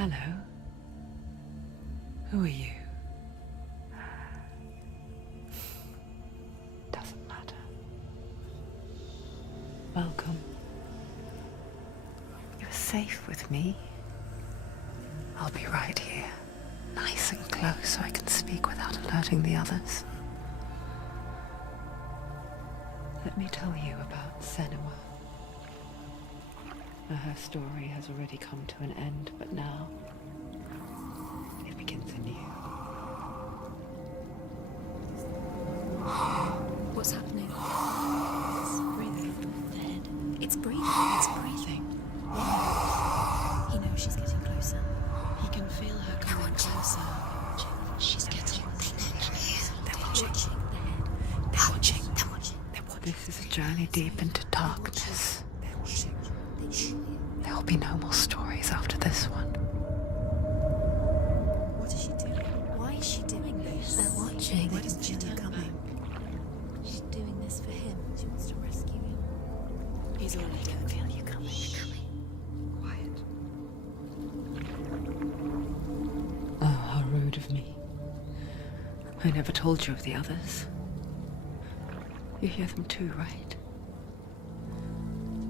Hello. Who are you? Doesn't matter. Welcome. You're safe with me. I'll be right here, nice and close so I can speak without alerting the others. Let me tell you about Senua. Her story has already come to an end, but now it begins anew. What's happening? It's breathing. The head. It's breathing. It's breathing. He knows she's getting closer. He can feel her coming closer. She's getting closer. They're watching. The head. They're watching. They're watching. They're watching. This is a journey deep into darkness. There will be no more stories after this one. What is she doing? Why is she doing this? They're watching. Why doesn't she turn back? She's doing this for him. She wants to rescue him. He's already dead. I feel you coming. Quiet. Oh, how rude of me. I never told you of the others. You hear them too, right?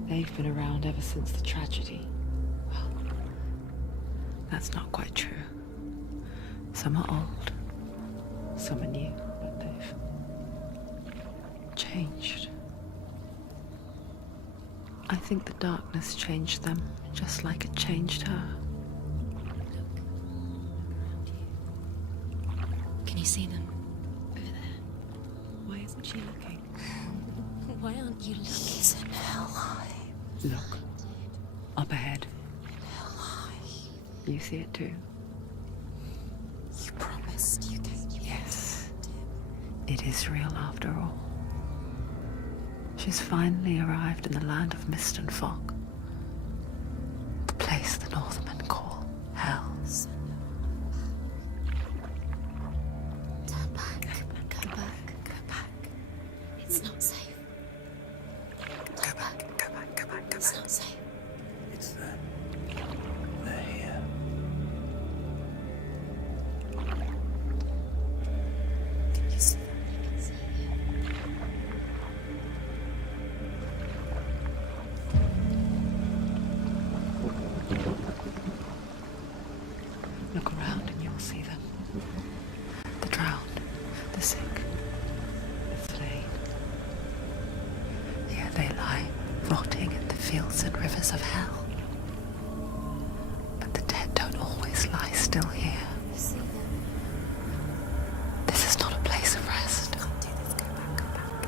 They've been around ever since the tragedy. Well, that's not quite true. Some are old, some are new, but they've changed. I think the darkness changed them, just like it changed her. Can you see them? Over there. Why isn't she looking? Why aren't you looking? He's in Helheim. Look, up ahead. Helheim. You see it too? You promised you came. Yes. It is real after all. She's finally arrived in the land of mist and fog. The place the Northmen call Hell. Turn back. Go back. Go back. It's not safe. Go back. Go back. Go back. Go It's back. not safe. It's them. They're here. Can you see them? Look around and you'll see them. The drowned, the sick, the slain. Here they lie, rotting in the fields and rivers of hell. But the dead don't always lie still here. You see them? This is not a place of rest. Can't do this. Go back. Go back.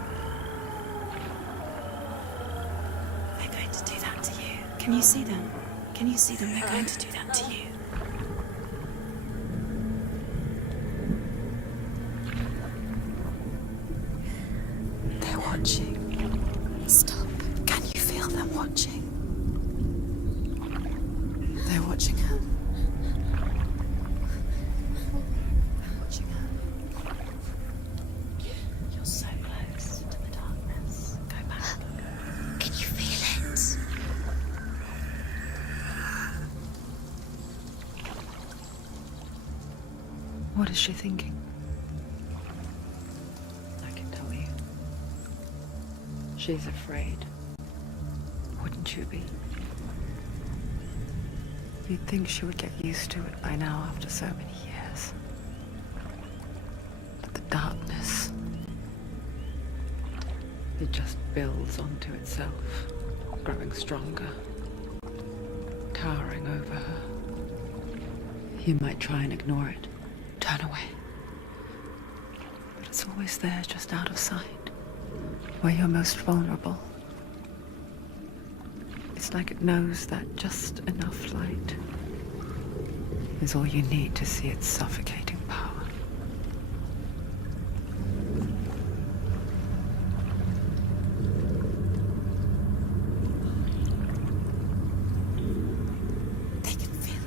They're going to do that to you. Can you see them? Can you see them? They're going to do that to you. They're watching. Stop. Can you feel them watching? They're watching her. They're watching her. You're so close to the darkness. Go back. Can you feel it? What is she thinking? I can tell you. She's afraid. Wouldn't you be? You'd think she would get used to it by now after so many years. But the darkness, it just builds onto itself, growing stronger, towering over her. You might try and ignore it, turn away. But it's always there, just out of sight, where you're most vulnerable. It's like it knows that just enough light is all you need to see its suffocating power. They can feel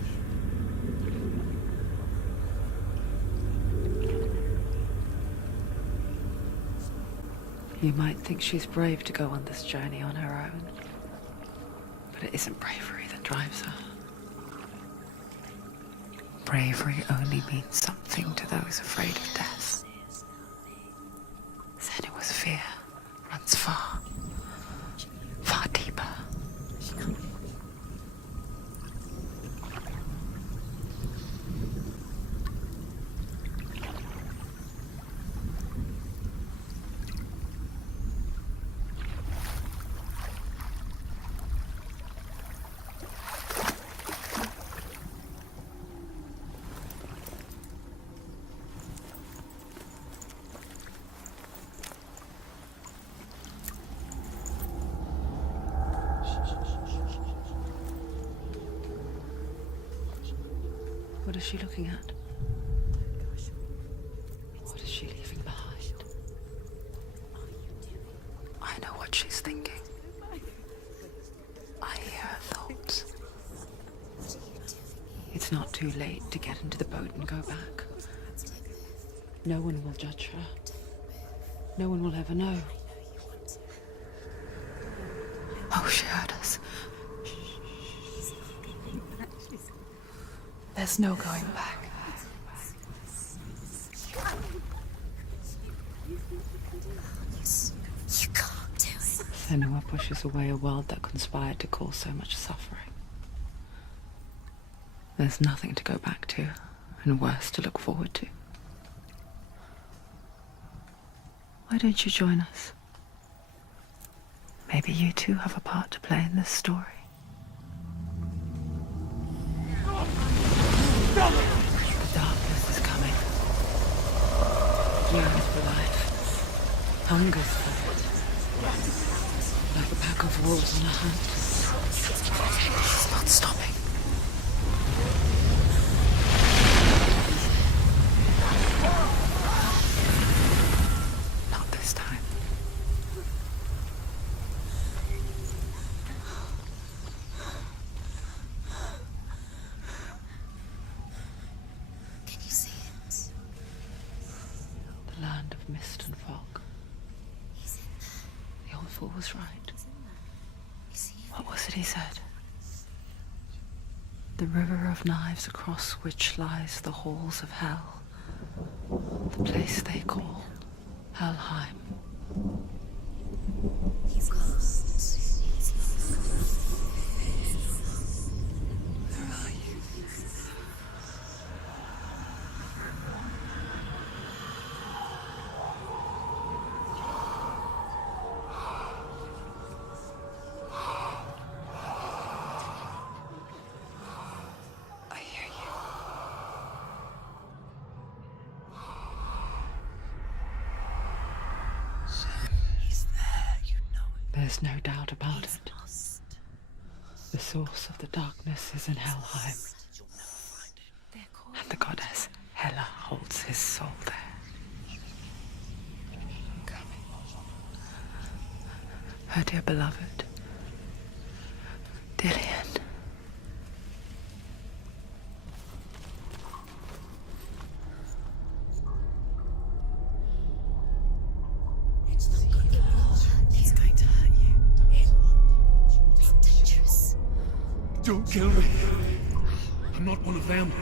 you. You might think she's brave to go on this journey on her own, but it isn't bravery that drives her. bravery only means something to those afraid of death. Senua's fear runs far, far deeper. What is she looking at? What is she leaving behind? I know what she's thinking. I hear her thoughts. It's not too late to get into the boat and go back. No one will judge her. No one will ever know. Oh, she heard us. There's no going back. You can't do it. Senua pushes away a world that conspired to cause so much suffering. There's nothing to go back to, and worse to look forward to. Why don't you join us? Maybe you too have a part to play in this story. The darkness is coming. Yearns for life. Hungers for it. Like a pack of wolves on a hunt. She's not stopping. Not this time. Can you see it? The land of mist and fog. He's in there. The old fool was right. Is he? What was it he said? The river of knives across which lies the halls of hell. The place they call Helheim. He's lost. He's lost. Where are you? I hear you. He's there, you know it. There's no doubt about He's it. lost. The source of the darkness is in Helheim, You'll never find him. They're called. and the goddess Hela holds his soul there. Her dear beloved, Dillian. It's not good. He's going to hurt you. It's dangerous. Don't kill me. I'm not one of them.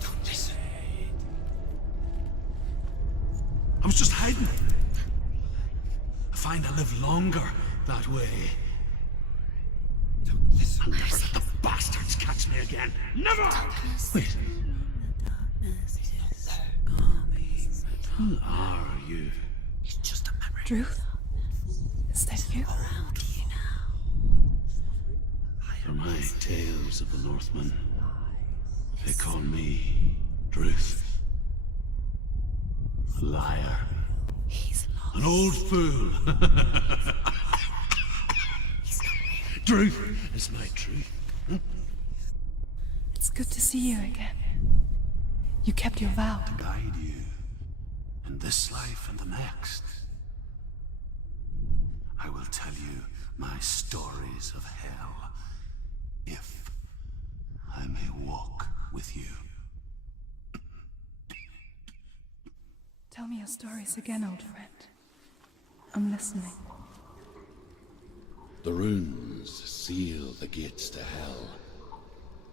Don't listen. I was just hiding. I find I live longer that way. Don't listen. I'll never let the bastards catch me again. Never! Wait. Who are you? It's just a memory. Druth? Is that you? For my tales of the Northmen, they call me Druth. A liar. He's lost. An old fool. Druth is my truth. It's good to see you again. You kept your vow. Guide you in this life and the next. I will tell you my stories of hell, if I may walk with you. Tell me your stories again, old friend. I'm listening. The runes seal the gates to hell.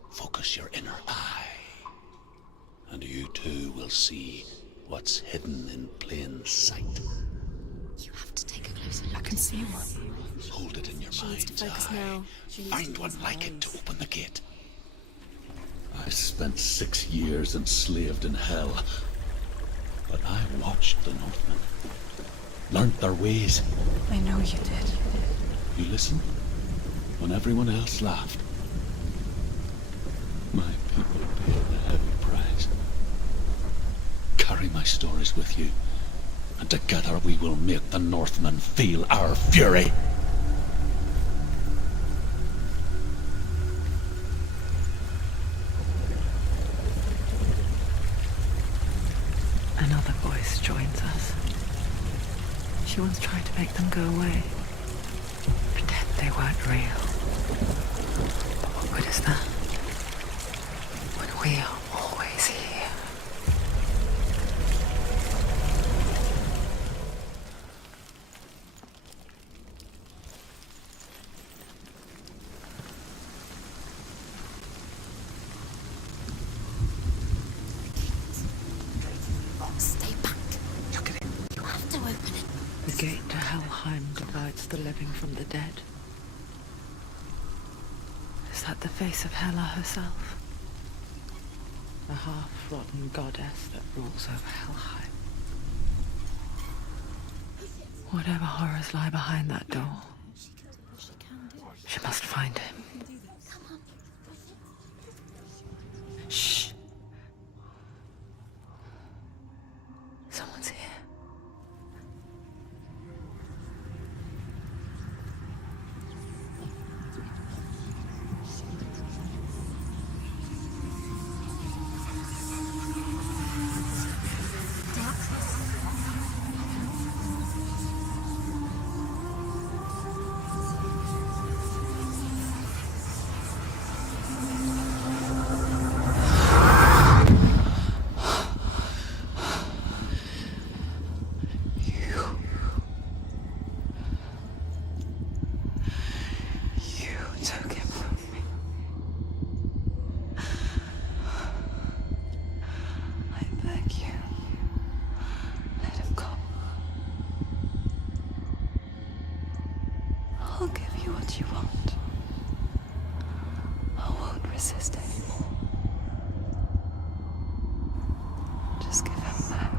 Focus your inner eye. And you too will see what's hidden in plain sight. You have to take a closer look. I can see one. Hold it in your She needs mind's to focus eye. now. She needs Find to one use her like it to eyes. open the gate. I spent 6 years enslaved in hell, but I watched the Northmen, learnt their ways. I know you did. You listened when everyone else laughed. My people paid the heavy price. Carry my stories with you, and together we will make the Northmen feel our fury. Another voice joins us. She once tried to make them go away. Pretend they weren't real. But what good is that? When we are always here. Stay back. Look at it. You have to open it. The gate to Helheim divides the living from the dead. Is that the face of Hela herself? A half-rotten goddess that rules over Helheim. Whatever horrors lie behind that door, she must find him. Shh. Someone's here. You took him from me. I beg you, let him go. I'll give you what you want. I won't resist anymore. Just give him back.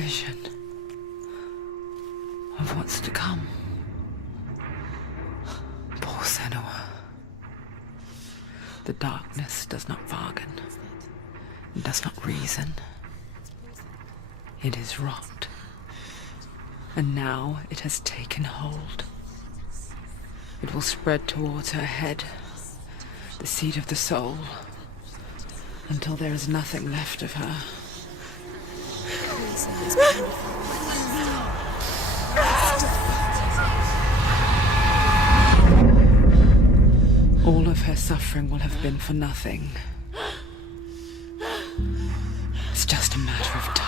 vision of what's to come. Poor Senua. The darkness does not bargain, it does not reason. It is rot. And now it has taken hold. It will spread towards her head, the seat of the soul, until there is nothing left of her. All of her suffering will have been for nothing. It's just a matter of time.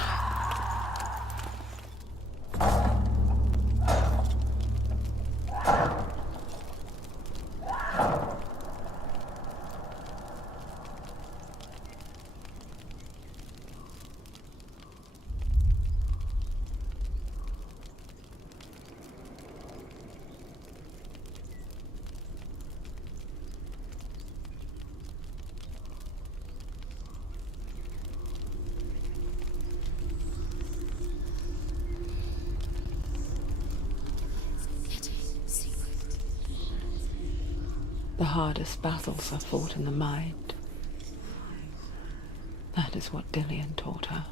The hardest battles are fought in the mind. That is what Dillian taught her.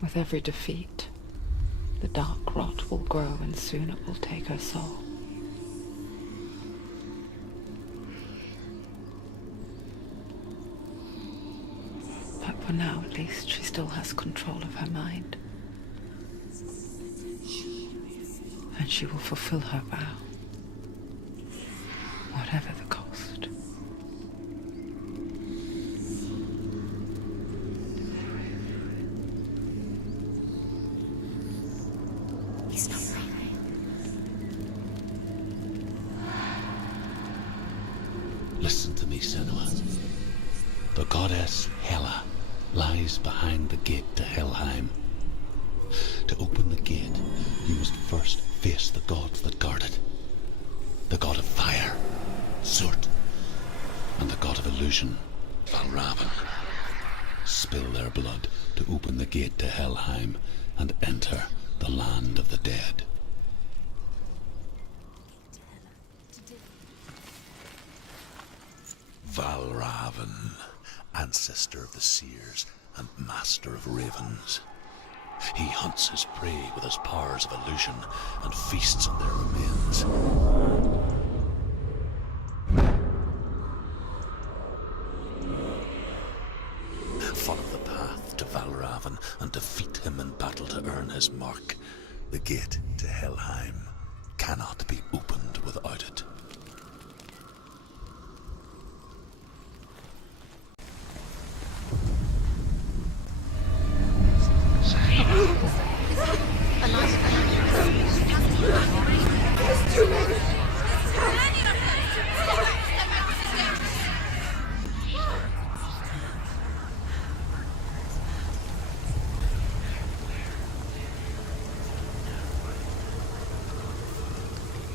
With every defeat, the dark rot will grow and soon it will take her soul. But for now, at least, she still has control of her mind. And she will fulfill her vow. Whatever the cost. He's not right. Listen to me, Senua. The goddess Hela lies behind the gate to Helheim. To open the gate, you must first face the gods that guard it. The god of fire, Surt, and the god of illusion, Valravan. Spill their blood to open the gate to Helheim and enter the land of the dead. Valravan, ancestor of the seers and master of ravens. He hunts his prey with his powers of illusion and feasts on their remains. Follow the path to Valravan and defeat him in battle to earn his mark. The gate to Helheim cannot be opened without it.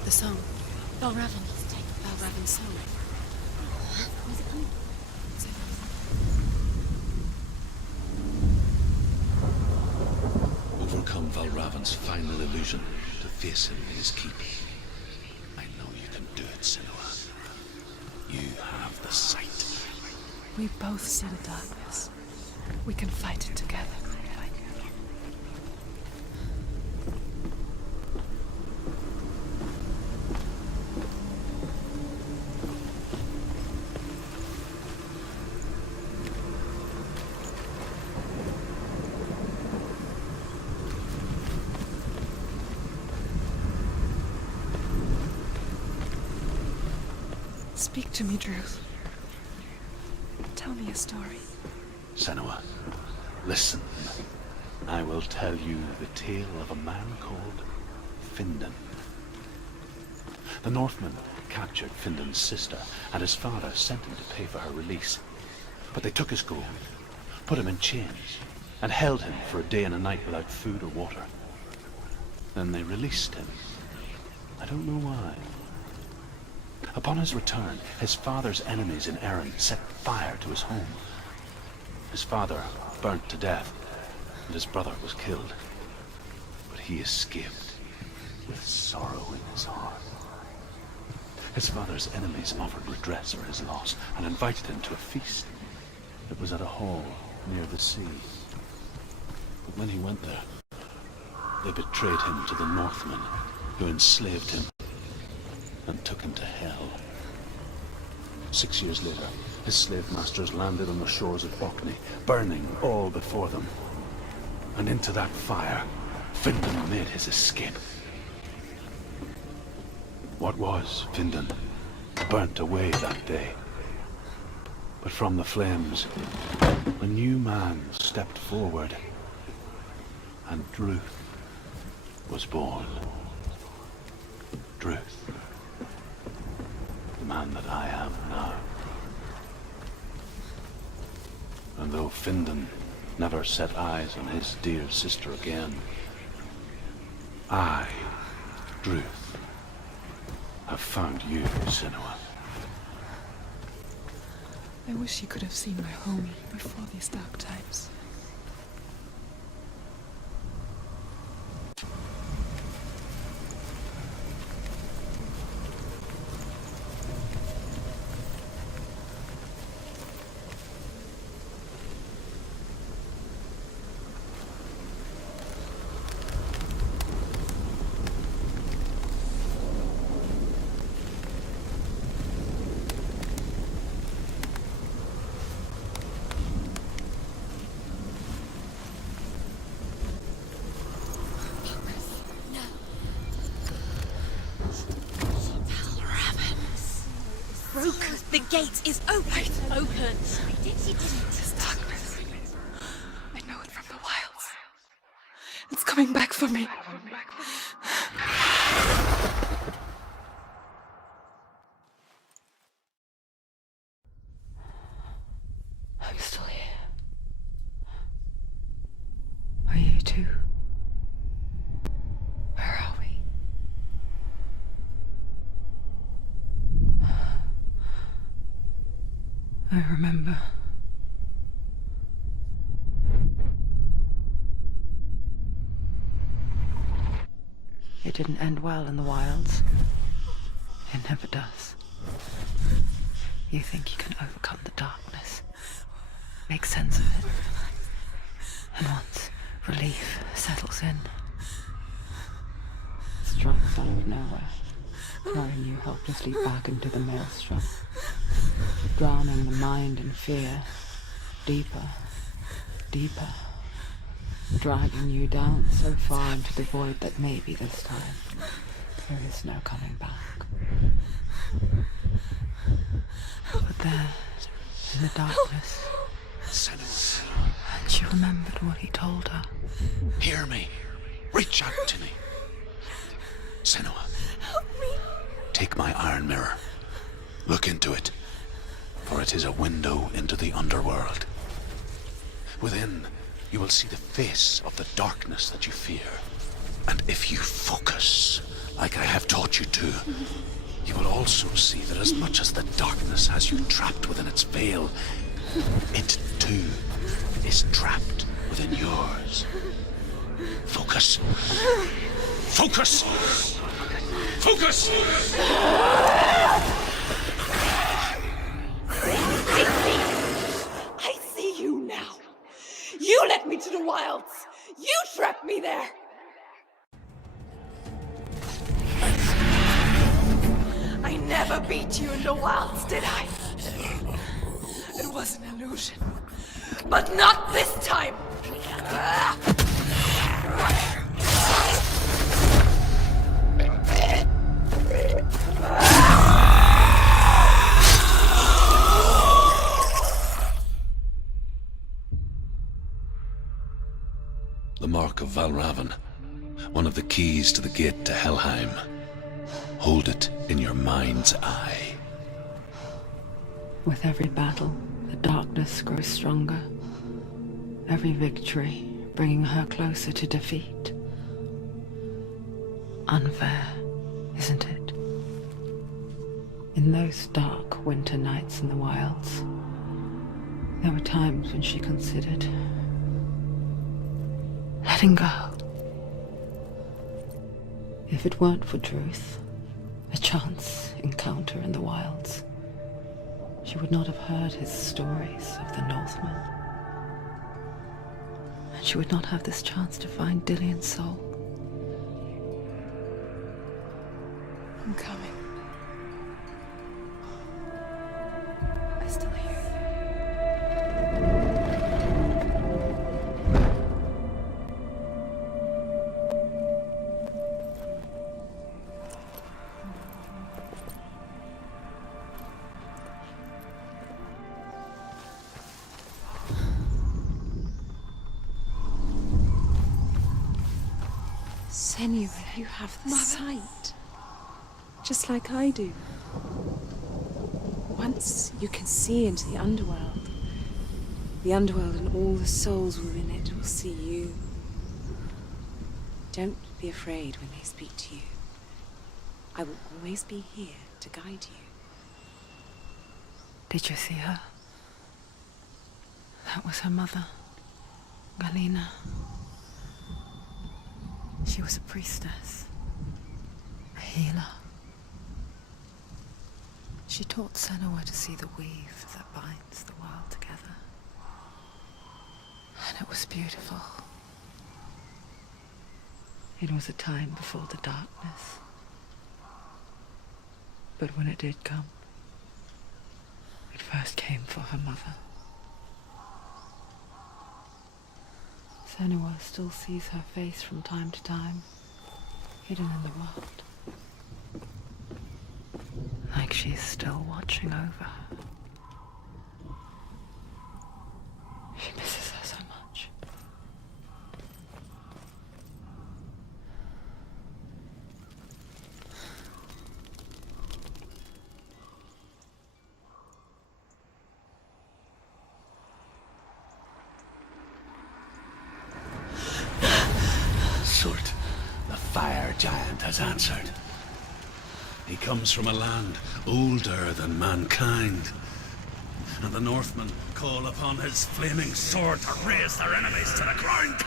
The song. Valravan. Valravan's song. Overcome Valravan's final illusion to face him in his keep. I know you can do it, Senua. You have the sight. We both see the darkness. We can fight it together. Speak to me, Druth. Tell me a story. Senua, listen. I will tell you the tale of a man called Findan. The Northmen captured Findan's sister, and his father sent him to pay for her release. But they took his gold, put him in chains, and held him for a day and a night without food or water. Then they released him. I don't know why. Upon his return, his father's enemies in Erin set fire to his home. His father, burnt to death, and his brother was killed. But he escaped with sorrow in his heart. His father's enemies offered redress for his loss and invited him to a feast. It was at a hall near the sea. But when he went there, they betrayed him to the Northmen, who enslaved him and took him to hell. 6 years later, his slave masters landed on the shores of Orkney, burning all before them. And into that fire, Findan made his escape. What was Findan burnt away that day. But from the flames, a new man stepped forward, and Druth was born. Druth, the man that I am now. And though Findan never set eyes on his dear sister again, I, Druth, have found you, Senua. I wish you could have seen my home before these dark times. The gate is open. Open. He didn't. This darkness. I know it from the wilds. It's coming back for me. I'm still here. Are you too? Where are we? I remember. It didn't end well in the wilds. It never does. You think you can overcome the darkness, make sense of it, and once relief settles in, it strikes out of nowhere, throwing you helplessly back into the maelstrom, drowning the mind in fear, deeper, deeper, dragging you down so far into the void that maybe this time there is no coming back. But there, in the darkness, Senua, and she remembered what he told her. hear me. Reach out to me. Senua, take my iron mirror. Look into it, for it is a window into the underworld. Within, you will see the face of the darkness that you fear. And if you focus, like I have taught you to, you will also see that as much as the darkness has you trapped within its veil, it too is trapped within yours. Focus. Focus! Focus! I see you now. You led me to the wilds. You trapped me there. I never beat you in the wilds, did I? It was an illusion. But not this time! The Mark of Valravan, one of the keys to the gate to Helheim. Hold it in your mind's eye. With every battle, the darkness grows stronger. Every victory bringing her closer to defeat. Unfair, isn't it? In those dark winter nights in the wilds, there were times when she considered letting go. If it weren't for Druth, a chance encounter in the wilds, she would not have heard his stories of the Northmen. And she would not have this chance to find Dillion's soul. I'm coming. I still hear Senua, you have the sight. Just like I do. Once you can see into the underworld and all the souls within it will see you. Don't be afraid when they speak to you. I will always be here to guide you. Did you see her? That was her mother, Galena. She was a priestess, a healer. She taught Senua to see the weave that binds the world together. And it was beautiful. It was a time before the darkness. But when it did come, it first came for her mother. Senua still sees her face from time to time, hidden in the world. Like she's still watching over her. She misses her so much. Surt, the fire giant, has answered. He comes from a land older than mankind. And the Northmen call upon his flaming sword to raze their enemies to the ground.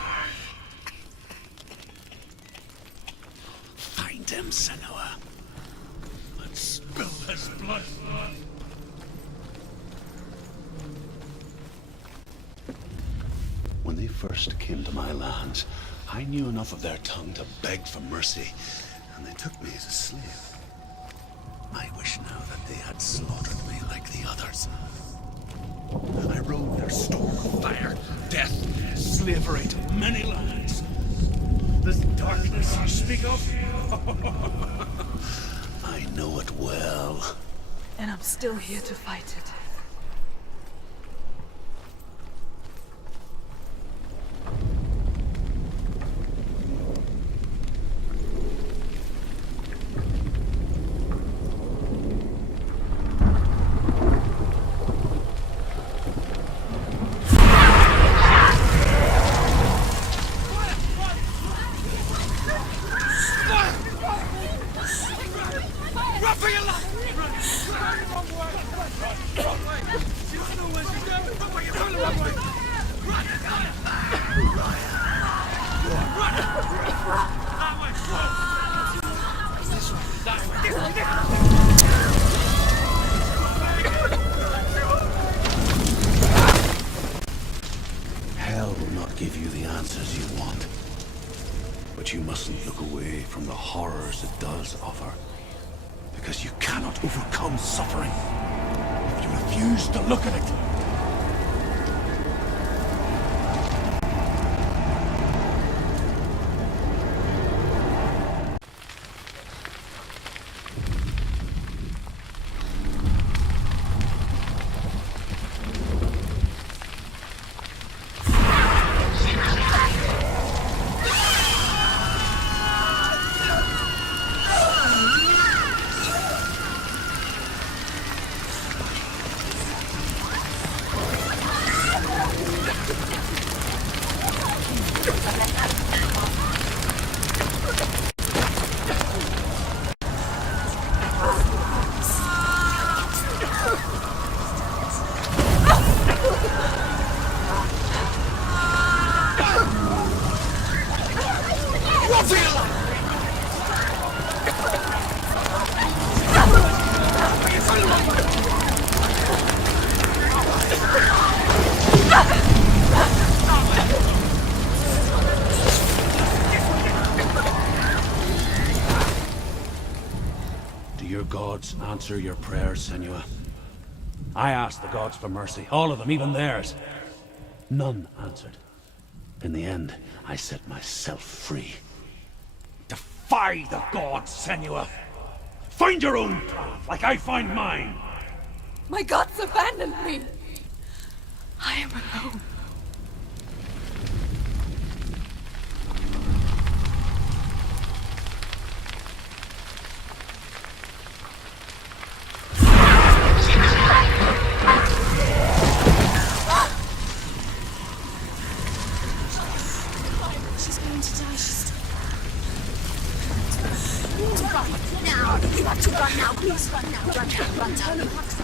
Find him, Senua. Let's spill his blood. When they first came to my lands, I knew enough of their tongue to beg for mercy, and they took me as a slave. I wish now that they had slaughtered me like the others. I rode their storm of fire, death, slavery to many lands. This darkness you speak of, I know it well. And I'm still here to fight it. Hell will not give you the answers you want. But you mustn't look away from the horrors it does offer. Because you cannot overcome suffering if you refuse to look at it. Do your gods answer your prayers, Senua? I asked the gods for mercy, all of them, even theirs. None answered. In the end, I set myself free. Defy the gods, Senua! Find your own path, like I find mine! My gods abandoned me. I am alone. She's going to die. To run now! You have to run now! Please run now! Run now! Run now! You have to...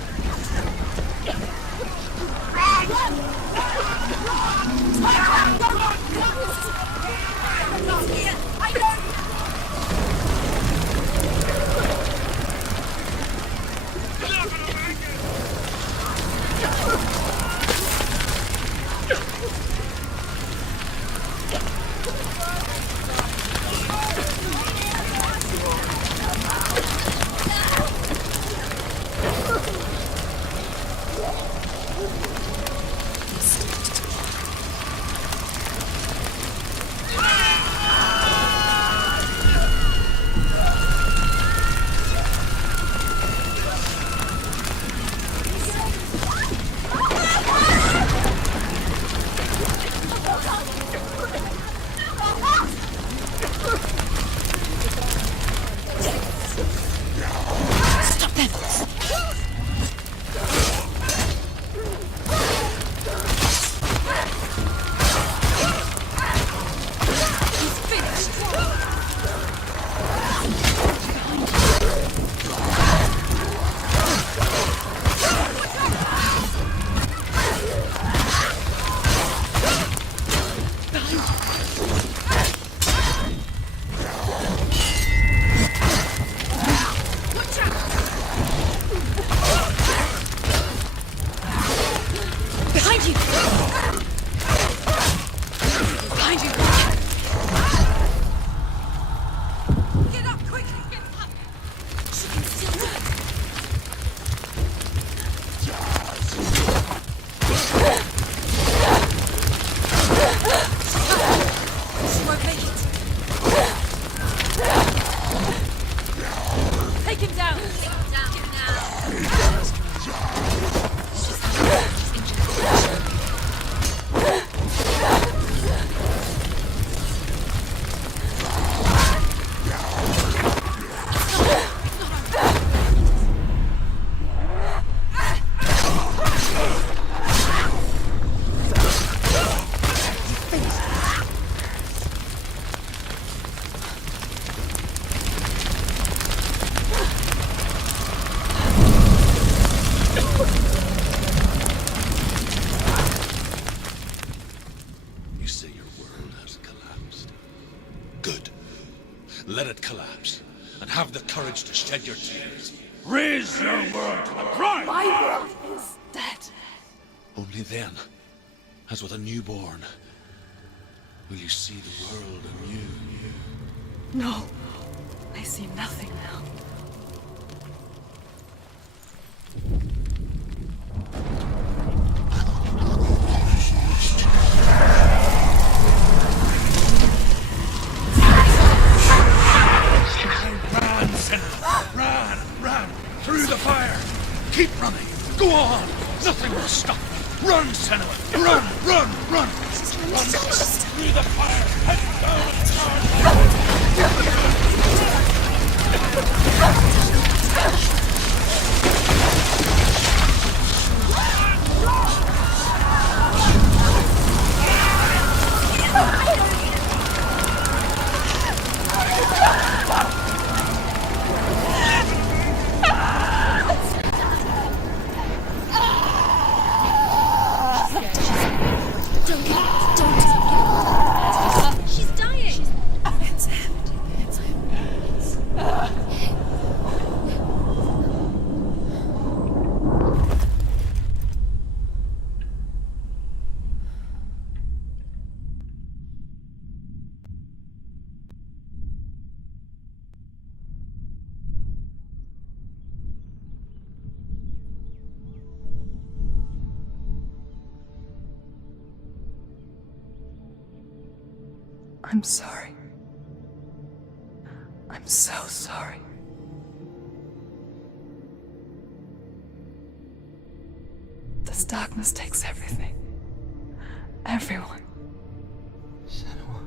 Let it collapse, and have the courage to shed your tears. Raise your world to the ground! My world is dead. Only then, as with a newborn, will you see the world anew. No, I see nothing now. Run! Through the fire! Keep running! Go on! Nothing will stop! Run, Senua! Run! Run! Through the fire! Head down! She's dying! I'm sorry. I'm so sorry. This darkness takes everything. Everyone. Senua,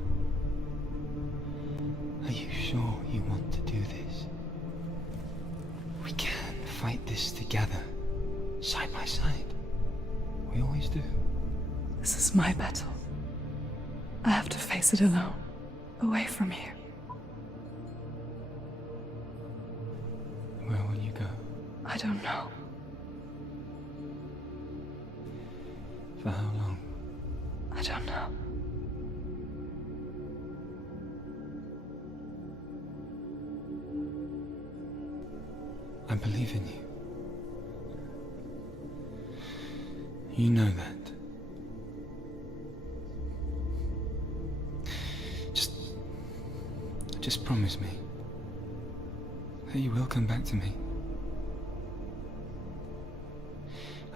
are you sure you want to do this? We can fight this together, side by side. We always do. This is my battle. I have to face it alone, away from you. Where will you go? I don't know. For how long? I don't know. I believe in you. You know that. Just promise me that you will come back to me.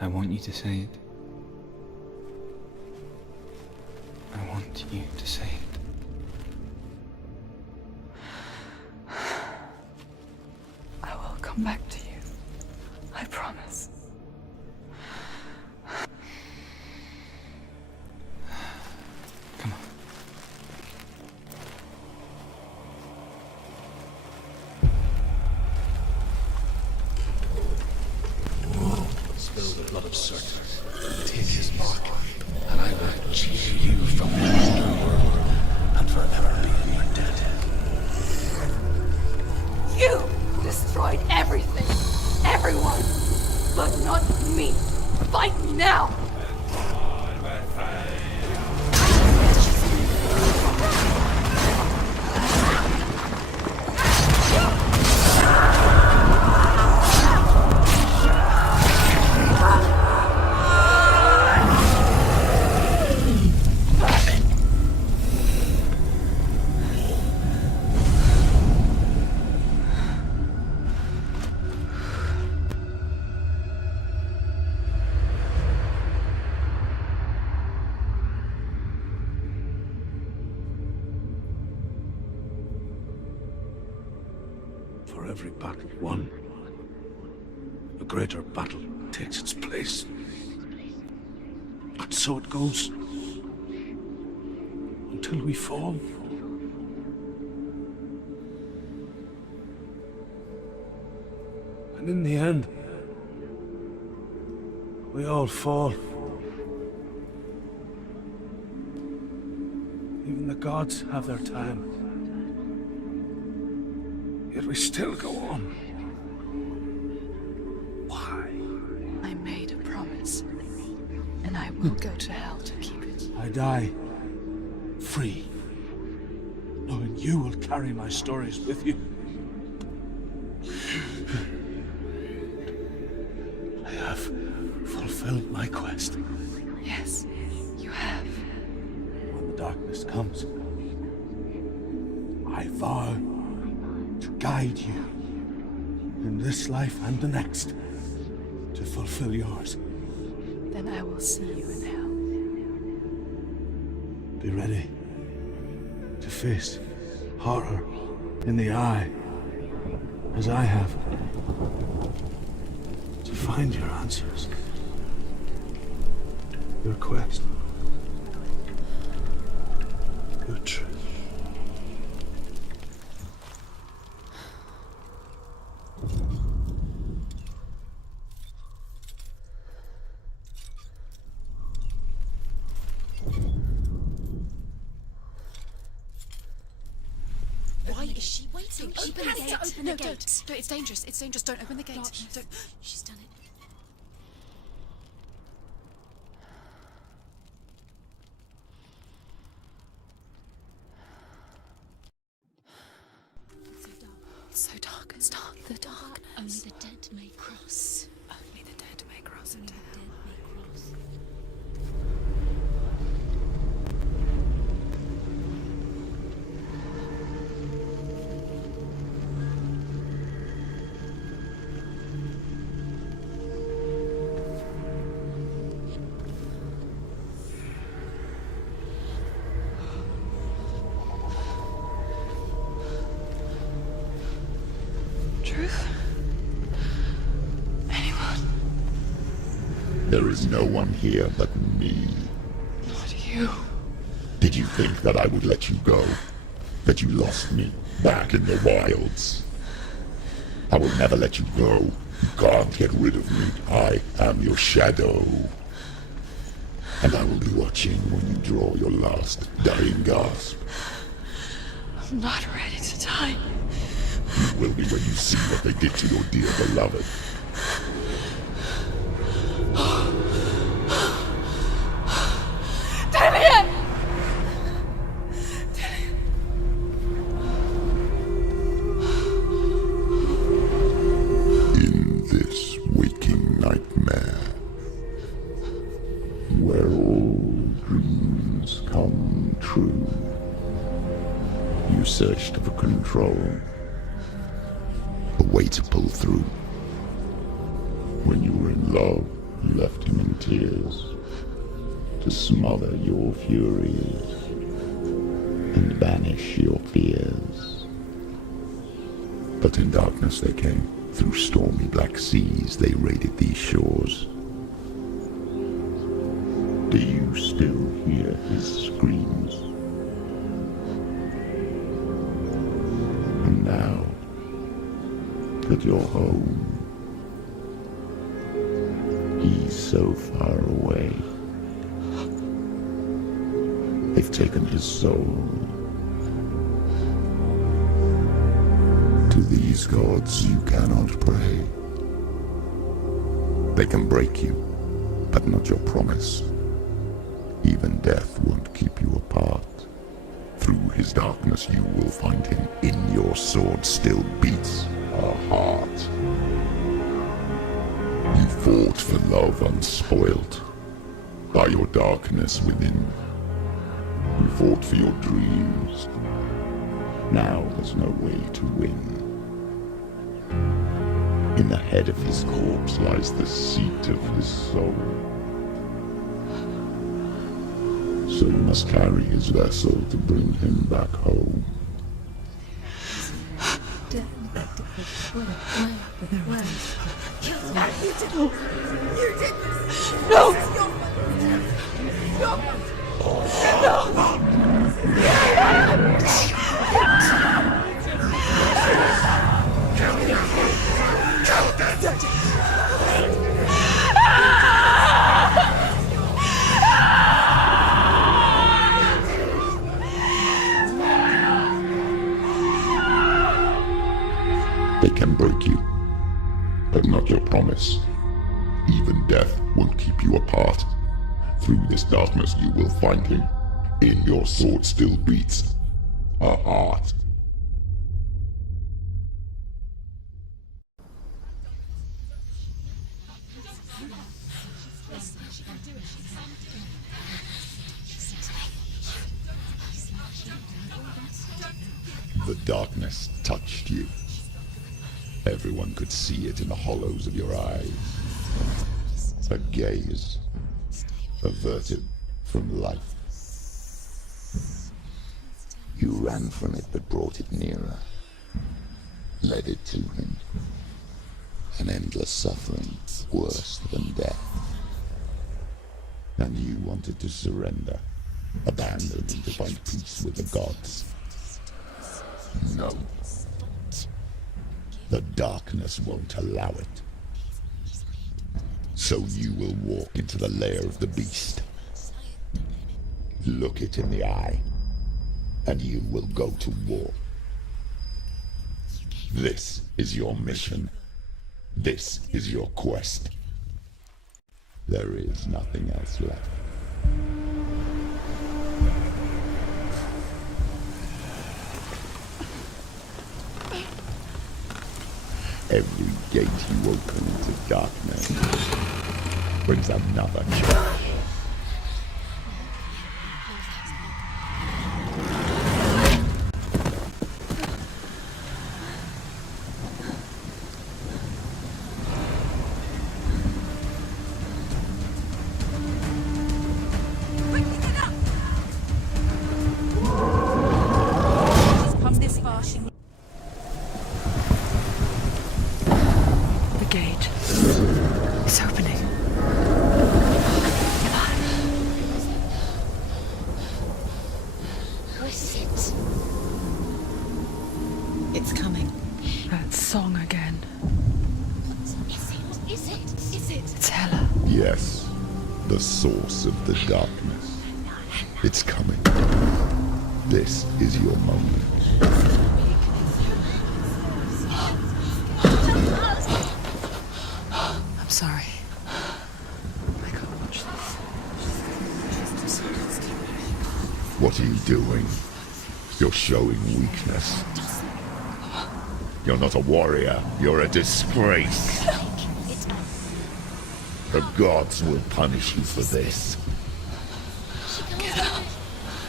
I want you to say it. I want you to say it. I will come back to you. I promise. Come on. Spill the blood of Surt. Take his mark, and I will cheer you from the underworld and forever be in your debt. You destroyed everything, everyone, but not me. Fight now! For every battle won, a greater battle takes its place. And so it goes. Until we fall. And in the end, we all fall. Even the gods have their time. Yet we still go on. Why? I made a promise, and I will go to hell to keep it. I die free, knowing you will carry my stories with you. I have fulfilled my quest. Yes, you have. When the darkness comes, I vow to guide you in this life and the next to fulfill yours. Then I will see you in hell. Be ready to face horror in the eye, as I have, to find your answers, your quest, your truth. Why is she waiting? Open the gate. Open the gate. Don't. It's dangerous. It's dangerous. Don't open the gate. Don't. She's done it. It's so dark. It's dark. The darkness. Only the dead may cross. Only the dead may cross Only into the hell. dead may cross. truth? Anyone? There is no one here but me. Not you. Did you think that I would let you go? That you lost me back in the wilds? I will never let you go. You can't get rid of me. I am your shadow. And I will be watching when you draw your last dying gasp. I'm not ready to die. You will be when you see what they did to your dear beloved. Damien! In this waking nightmare, where all dreams come true, you searched for control, a way to pull through. When you were in love, you left him in tears, to smother your furies and banish your fears. But in darkness they came, through stormy black seas they raided these shores. Do you still hear his screams? And now that you're home, he's so far away. They've taken his soul. To these gods you cannot pray. They can break you, but not your promise. Even death won't keep you apart. Through his darkness you will find him. In your sword still beats a heart. You fought for love unspoilt by your darkness within. You fought for your dreams. Now there's no way to win. In the head of his corpse lies the seat of his soul. So you must carry his vessel to bring him back home. They can break you, but not your promise. Even death won't keep you apart. Through this darkness you will find him. In your sword still beats a heart. The darkness touched you. Everyone could see it in the hollows of your eyes. A gaze averted from life. You ran from it but brought it nearer. Led it to him. An endless suffering worse than death. And you wanted to surrender. Abandon and to find peace with the gods. No. The darkness won't allow it. So you will walk into the lair of the beast. Look it in the eye, and you will go to war. This is your mission. This is your quest. There is nothing else left. Every gate you open into darkness brings another charge. It's coming. That song again. Is it? It's Hela. Yes, the source of the darkness. It's coming. This is your moment. I'm sorry. I can't watch this. What are you doing? You're showing weakness. You're not a warrior. You're a disgrace. The gods will punish you for this.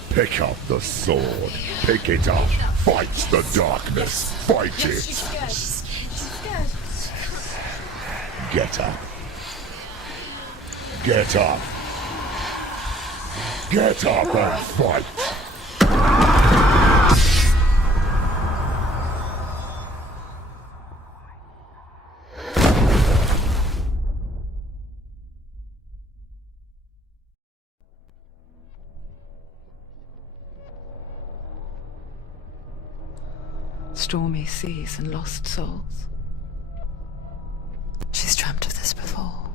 Pick up the sword. Pick it up. Fight the darkness. Fight it. Get up. Get up. Get up and fight. Stormy seas and lost souls. She's dreamt of this before.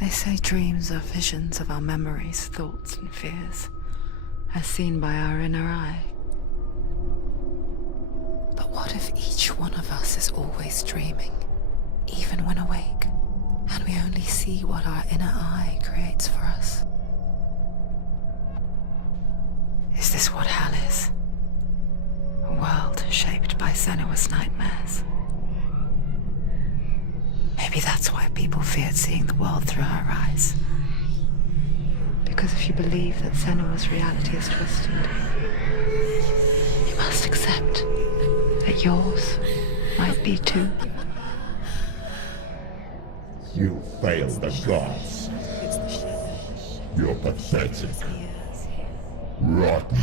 They say dreams are visions of our memories, thoughts and fears, as seen by our inner eye. But what if each one of us is always dreaming, even when awake, and we only see what our inner eye creates for us? Is this what hell is? A world shaped by Senua's nightmares. Maybe that's why people feared seeing the world through her eyes. Because if you believe that Senua's reality is twisted, you must accept that yours might be too. You failed the gods. You're pathetic. Rotten.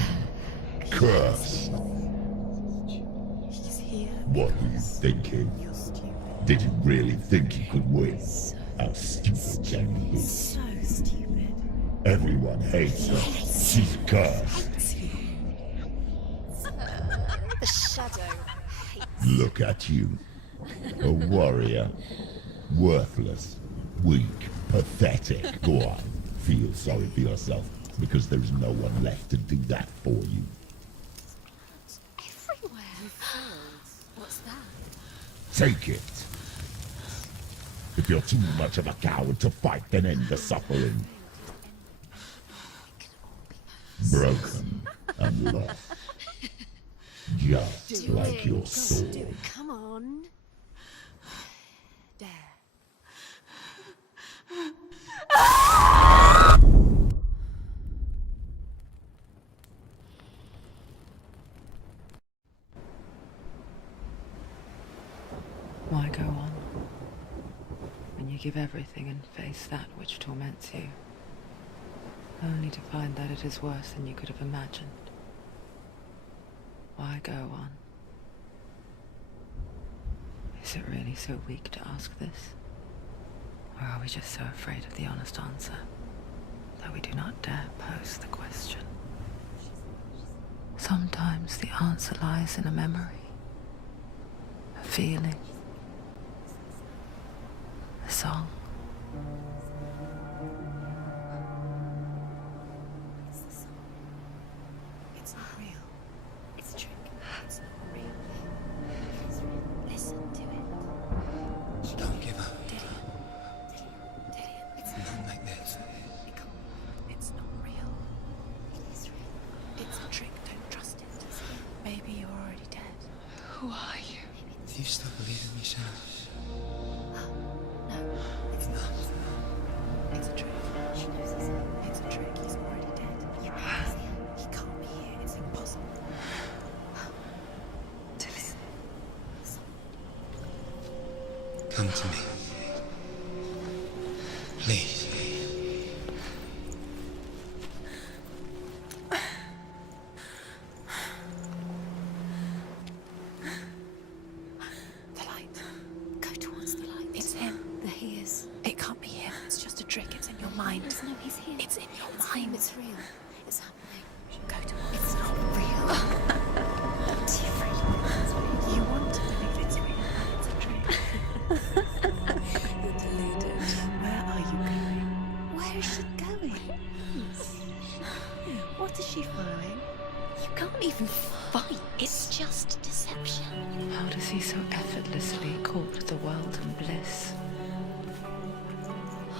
Cursed. What were you thinking? Did you really think you could win? How stupid can you be? So stupid. Everyone hates her. She's cursed. The shadow. Look at you. A warrior. Worthless. Weak. Pathetic. Go on. Feel sorry for yourself, because there is no one left to do that for you. Everywhere. What's that? Take it. If you're too much of a coward to fight, then end the suffering. Broken and lost. Just like your sword. Come on. Dare. Why go on when you give everything and face that which torments you, only to find that it is worse than you could have imagined? Why go on? Is it really so weak to ask this? Or are we just so afraid of the honest answer that we do not dare pose the question? Sometimes the answer lies in a memory, a feeling, a song. It's not real. It's a trick. It's not real. It is real. Listen to it. Don't give up. Did it? It's Not like this. It's not real. It is real. It's a trick. Don't trust it. Maybe you're already dead. Who are you? Do you still believe in me, Shannon? No, it's not. It's a trick. She knows this. It's a trick. He's already dead. He can't be here. It's impossible. Come to me. Please. The light. Go towards the light. It's him. There he is. It can't be him. It's just a trick. It's in your mind. No, he's here. It's in your mind. It's real. It's happening. Go towards. It's not real. Different. It's just deception. How does he so effortlessly court the world and bliss?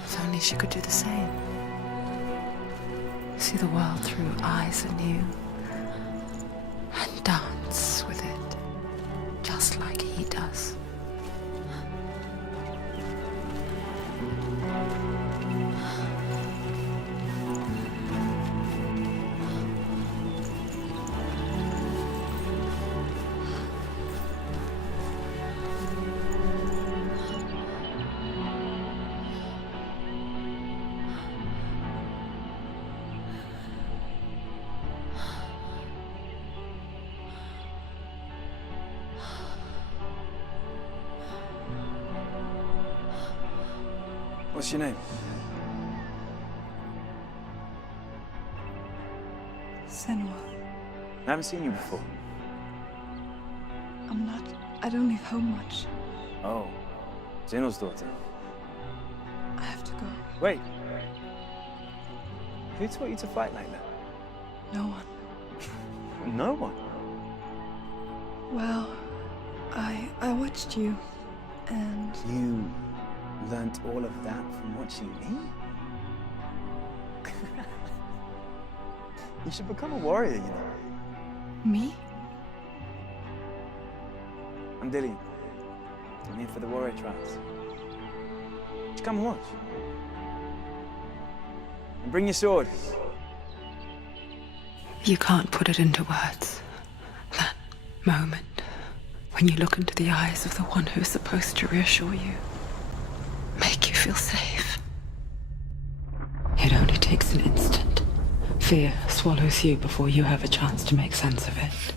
If only she could do the same. See the world through eyes anew and dance with it, just like he does. What's your name? Senua. I haven't seen you before. I don't leave home much. Oh, Zeno's daughter. I have to go. Wait. Who taught you to fight like that? No one. No one. Well, I watched you, and You learnt all of that from watching me? You should become a warrior, you know. me? I'm Dillian. I'm here for the warrior trials. Just come and watch. And bring your sword. You can't put it into words. That moment when you look into the eyes of the one who's supposed to reassure you, make you feel safe. It only takes an instant. Fear swallows you before you have a chance to make sense of it.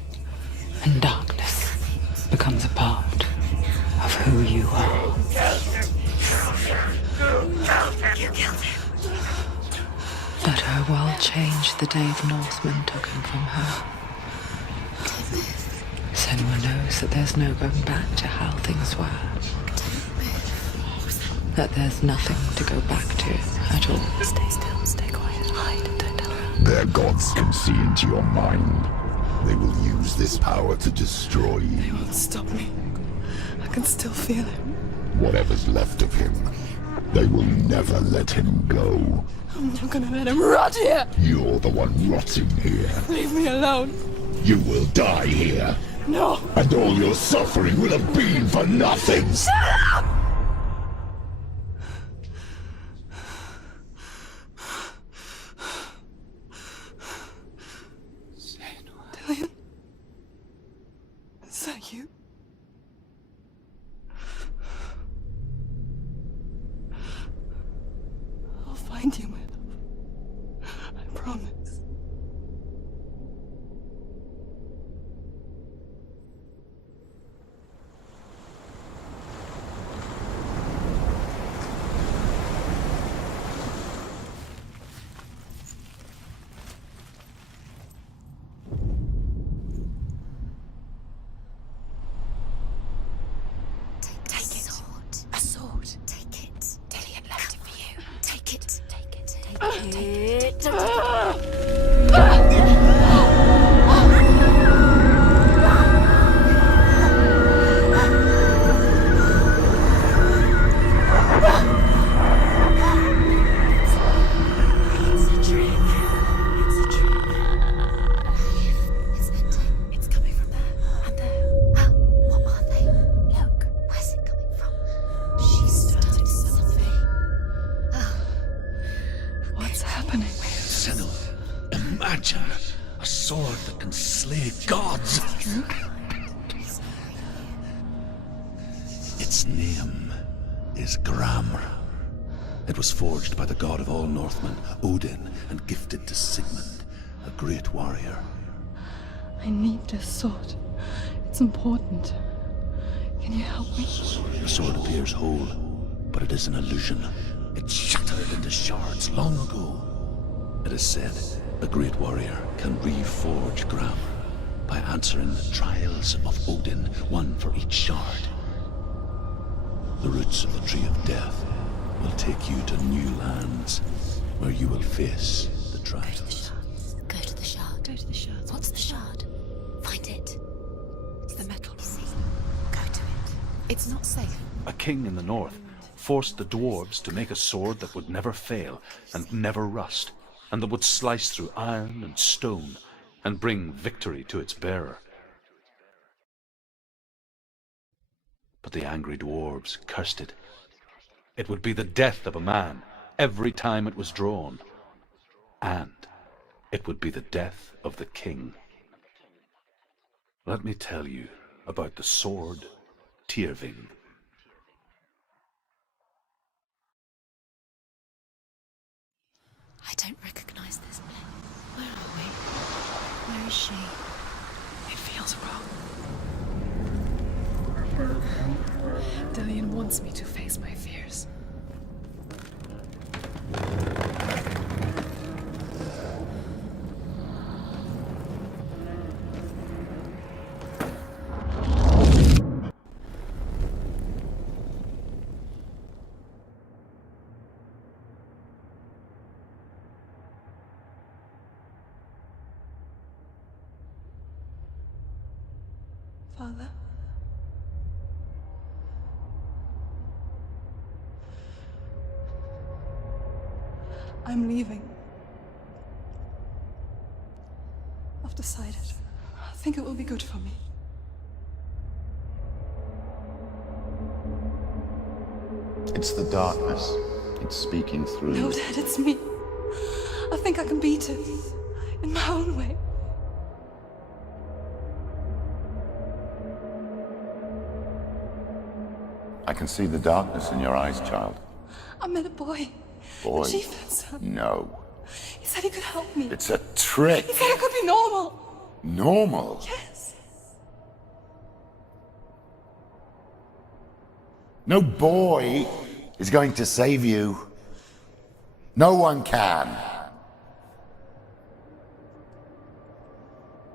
And darkness becomes a part of who you are. But her world changed the day the Northmen took him from her. Senua knows that there's no going back to how things were. That there's nothing to go back to at all. Stay still, stay quiet, hide, don't tell her. Their gods can see into your mind. They will use this power to destroy you. They won't stop me. I can still feel him. Whatever's left of him, they will never let him go. I'm not gonna let him rot here. You're the one rotting here. Leave me alone. You will die here. No. And all your suffering will have been for nothing. Shut up! Dillian? Is that you? I'll find you, my love. I promise. Take a sword. A sword. Take it. Dillian left it for you. Take it. Take it. Take it. It's a trick. It's a trick. It's ending. It's coming from there and there. Oh, what are they? Look, where's it coming from? She started something. Oh. What's happening? Senua, imagine a sword that can slay gods. Its name is Gramr. It was forged by the god of all Northmen, Odin, and gifted to Sigmund, a great warrior. I need this sword. It's important. Can you help me? The sword appears whole, but it is an illusion. It shattered into shards long ago. It is said a great warrior can reforge Gramr by answering the trials of Odin, one for each shard. The roots of the tree of death will take you to new lands where you will face the trials. Go to the shard. Go to the shard. What's the shard? Find it. It's not safe. A king in the north forced the dwarves to make a sword that would never fail and never rust, and that would slice through iron and stone and bring victory to its bearer. But the angry dwarves cursed it. It would be the death of a man every time it was drawn, and it would be the death of the king. Let me tell you about the sword Tyrving. I don't recognize this man. Where are we? Where is she? It feels wrong. Dillian wants me to face my fears. Father? I'm leaving. I've decided. I think it will be good for me. It's the darkness. It's speaking through No, you. Dad, it's me. I think I can beat it. In my own way. I can see the darkness in your eyes, child. I met a boy. Boy. The chieftain's son. No. He said he could help me. It's a trick. He said I could be normal. Normal. Yes. No boy is going to save you. No one can.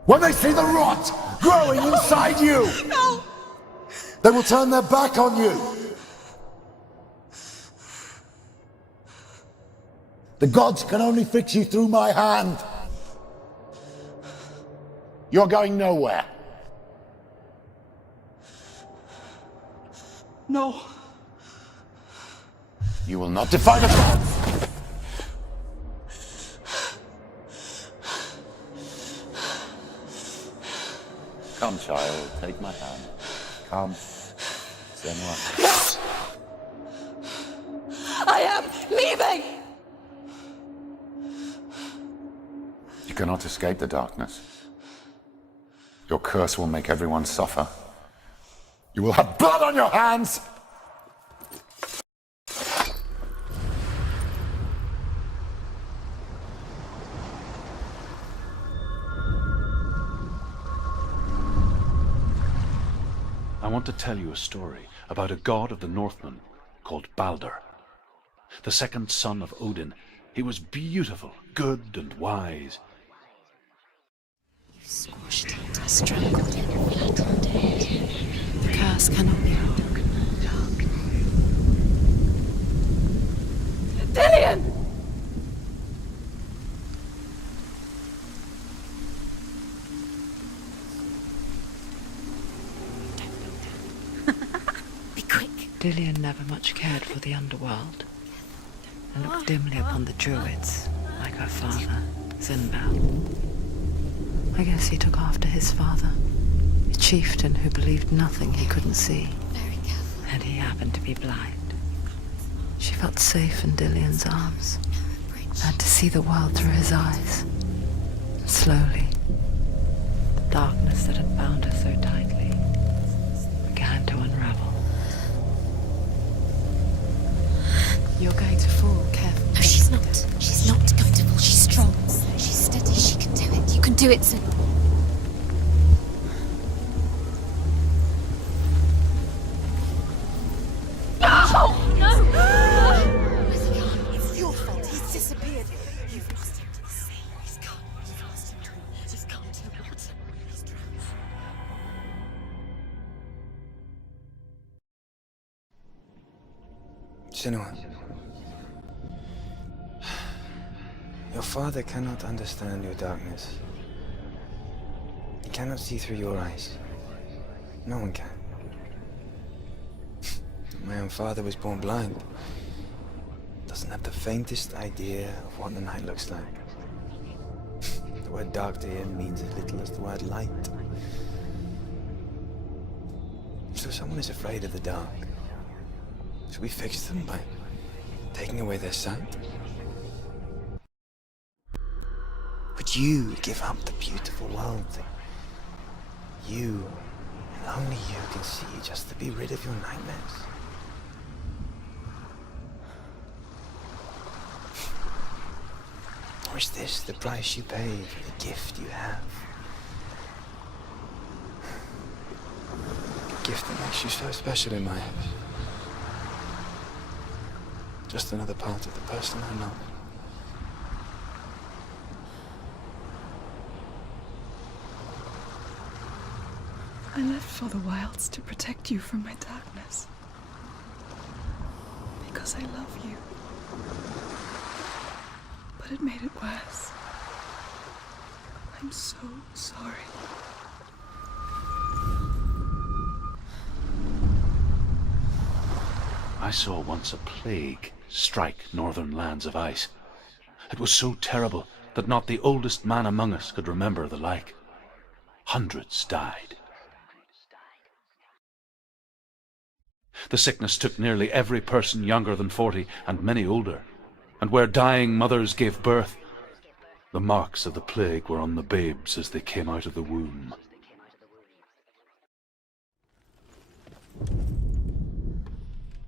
When they see the rot growing inside you, No! they will turn their back on you. The gods can only fix you through my hand. You're going nowhere. No. You will not defy the gods. Come, child, take my hand. Come. Senua. I am leaving! You cannot escape the darkness. Your curse will make everyone suffer. You will have blood on your hands! I want to tell you a story about a god of the Northmen called Balder. The second son of Odin. He was beautiful, good, and wise. You squashed it, strangled it, flattened it. The curse cannot be broken. Dillian! Be quick. Dillian never much cared for the underworld, and looked dimly upon the druids, like her father, Zinbal. I guess he took after his father, a chieftain who believed nothing he couldn't see, Very careful. and he happened to be blind. She felt safe in Dillian's arms, had to see the world through his eyes. And slowly, the darkness that had bound her so tightly began to unravel. You're going to fall, careful. No, she's not. She's not going to fall. She's strong. She's steady. She can do it. You can do it, Sin. It's your fault. He's disappeared. You've lost him to the sea. He's gone. You've lost him to it. He's gone to the water. He's drowned. Senua. Your father cannot understand your darkness. He cannot see through your eyes. No one can. My own father was born blind. Doesn't have the faintest idea of what the night looks like. The word dark to him means as little as the word light. So someone is afraid of the dark. Should we fix them by taking away their sight? Would you give up the beautiful world that you, and only you, can see just to be rid of your nightmares? Or is this the price you pay for the gift you have? A gift that makes you so special in my eyes. Just another part of the person I love. I left for the wilds to protect you from my darkness. Because I love you. But it made it worse. I'm so sorry. I saw once a plague strike northern lands of ice. It was so terrible that not the oldest man among us could remember the like. Hundreds died. The sickness took nearly every person younger than 40 and many older. And where dying mothers gave birth, the marks of the plague were on the babes as they came out of the womb.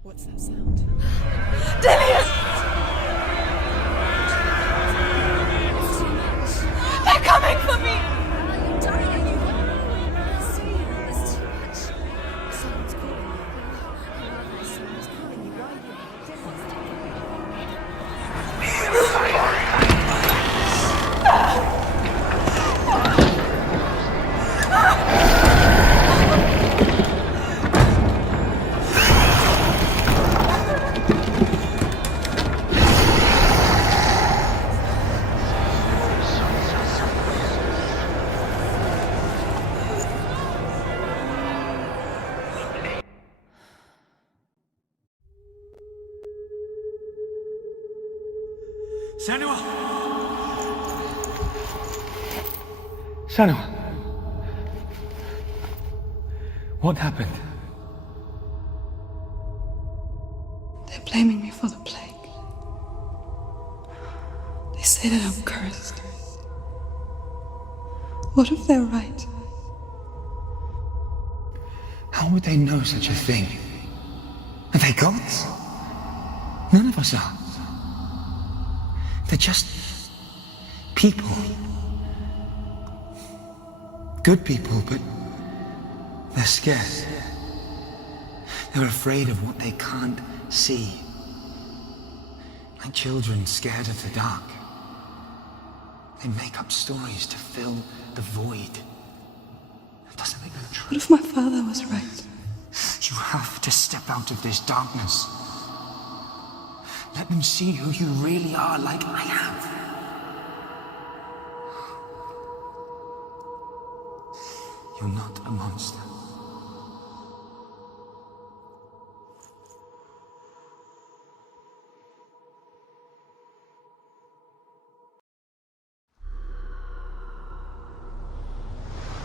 What's that sound? They're coming for me! You're dying, you I see you. There's too much. Someone's calling you. Someone's calling you. Why are you Senua! Senua! What happened? They're blaming me for the plague. They say that I'm cursed. What if they're right? How would they know such a thing? Are they gods? None of us are. They're just people. Good people, but they're scared. They're afraid of what they can't see. Like children scared of the dark. They make up stories to fill the void. That doesn't make them true. What if my father was right? You have to step out of this darkness. Let them see who you really are, like I have. You're not a monster.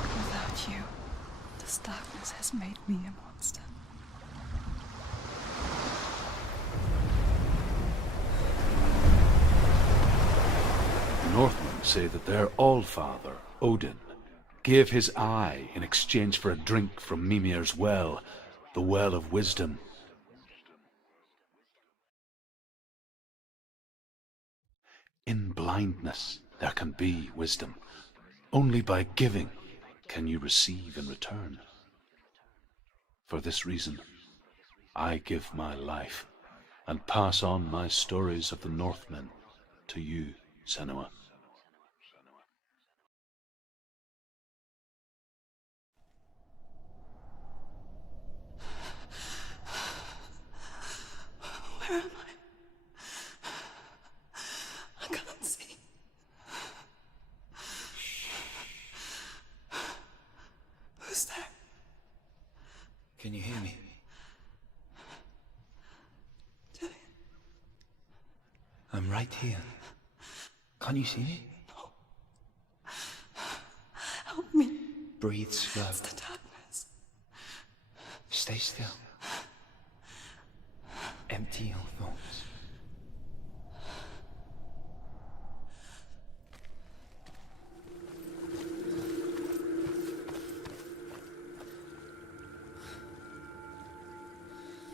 Without you, this darkness has made me a monster. Northmen say that their Allfather, Odin, gave his eye in exchange for a drink from Mimir's well, the well of wisdom. In blindness there can be wisdom. Only by giving can you receive in return. For this reason, I give my life and pass on my stories of the Northmen to you, Senua. Where am I? I can't see. Who's there? Can you hear me? right here. Can't you see me? No. Help me. Breathe slow. It's the darkness. Stay still. Empty your thoughts.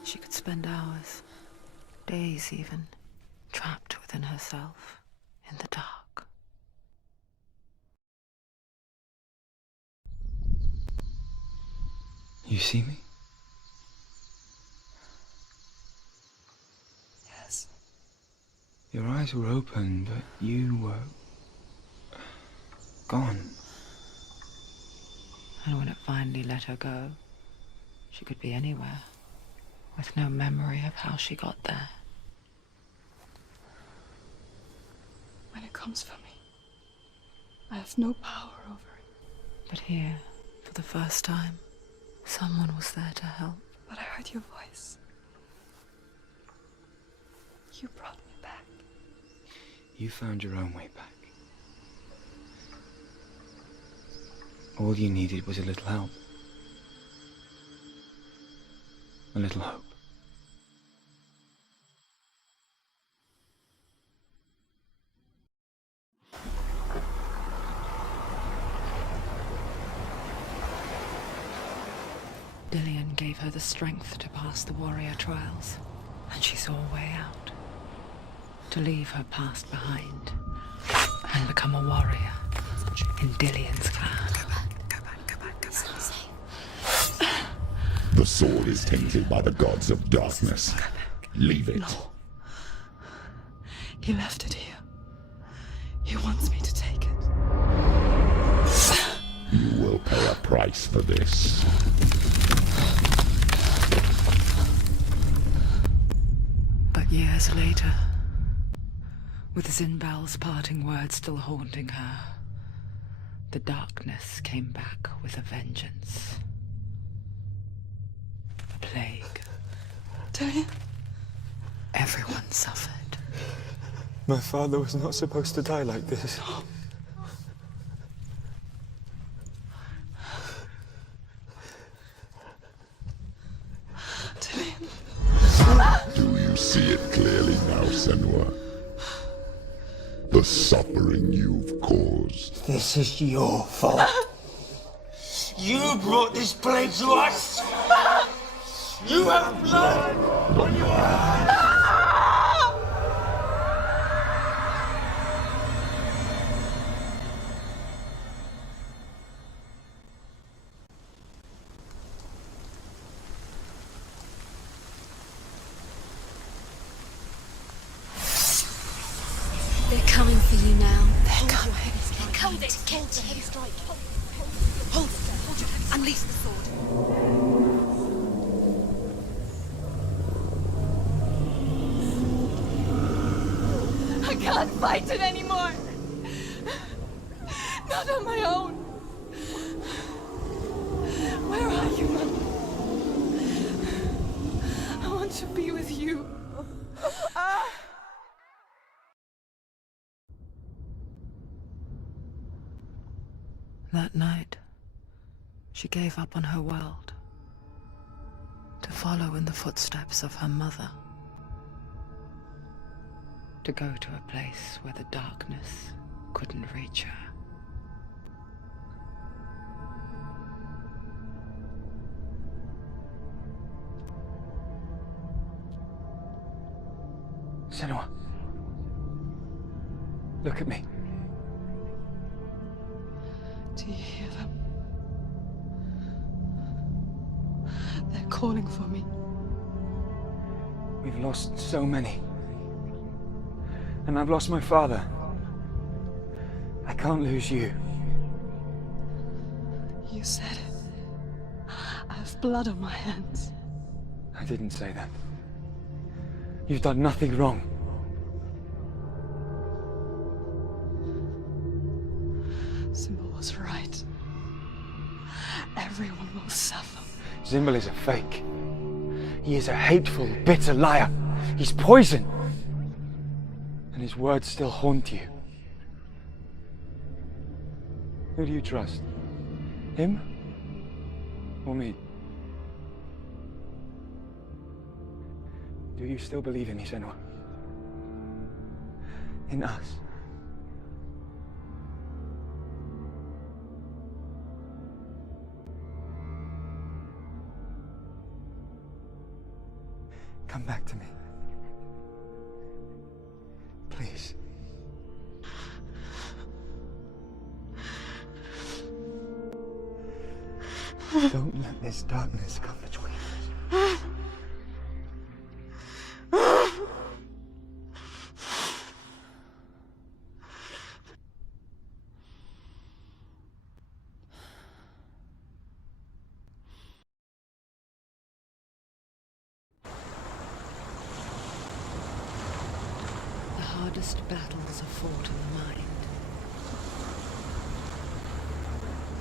She could spend hours, days even, trapped within herself, in the dark. You see me? Yes. Your eyes were open, but you were gone. And when it finally let her go, she could be anywhere, with no memory of how she got there. When it comes for me, I have no power over it. But here, for the first time, someone was there to help. But I heard your voice. You brought me back. You found your own way back. All you needed was a little help. A little hope. Dillion gave her the strength to pass the warrior trials, and she saw a way out. To leave her past behind and become a warrior in Dillion's clan. Go back. It's not safe. The sword is tainted by the gods of darkness. Leave it. No. He left it here. He wants me to take it. You will pay a price for this. But years later, with Zinbal's parting words still haunting her, the darkness came back with a vengeance. A plague. Dillion? Everyone suffered. My father was not supposed to die like this. Dillion. Do you see it clearly now, Senua? The suffering you've caused. This is your fault. You brought this plague to us. You have blood on your hands. They're coming for you now. They're coming. They're coming to get you. Heavy strike. Hold your hands. Unleash the sword. I can't fight it anymore. Not on my own. Where are you, Mom? I want to be with you. That night, she gave up on her world to follow in the footsteps of her mother, to go to a place where the darkness couldn't reach her. Senua. Look at me. Do you hear them? They're calling for me. We've lost so many. And I've lost my father. I can't lose you. You said it. I have blood on my hands. I didn't say that. You've done nothing wrong. Symbol was right. Everyone will suffer. Zimbal is a fake. He is a hateful, bitter liar. He's poison. and his words still haunt you. Who do you trust? Him? Or me? Do you still believe in me, Senua? In us? Come back to me. Please. Don't let this darkness come between us. The hardest battles are fought in the mind.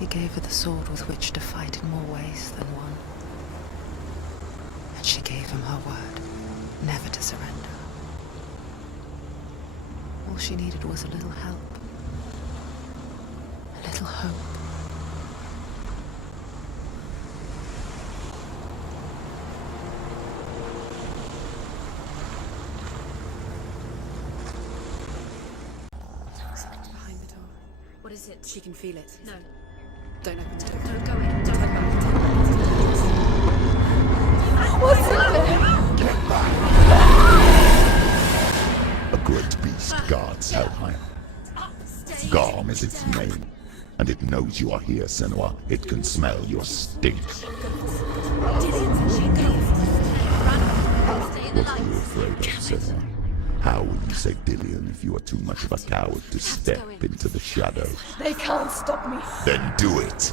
He gave her the sword with which to fight in more ways than one. And she gave him her word, never to surrender. All she needed was a little help, a little hope. Behind the door. What is it? She can feel it. No. Don't open the door. Don't go in. Don't turn back. What's happening? Get back! A great beast guards Helheim. Garm is its name, and it knows you are here, Senua. It can smell your stink. What are you afraid of, Senua? How will you save Dillion if you are too much of a coward to step into the shadow? They can't stop me. Then do it!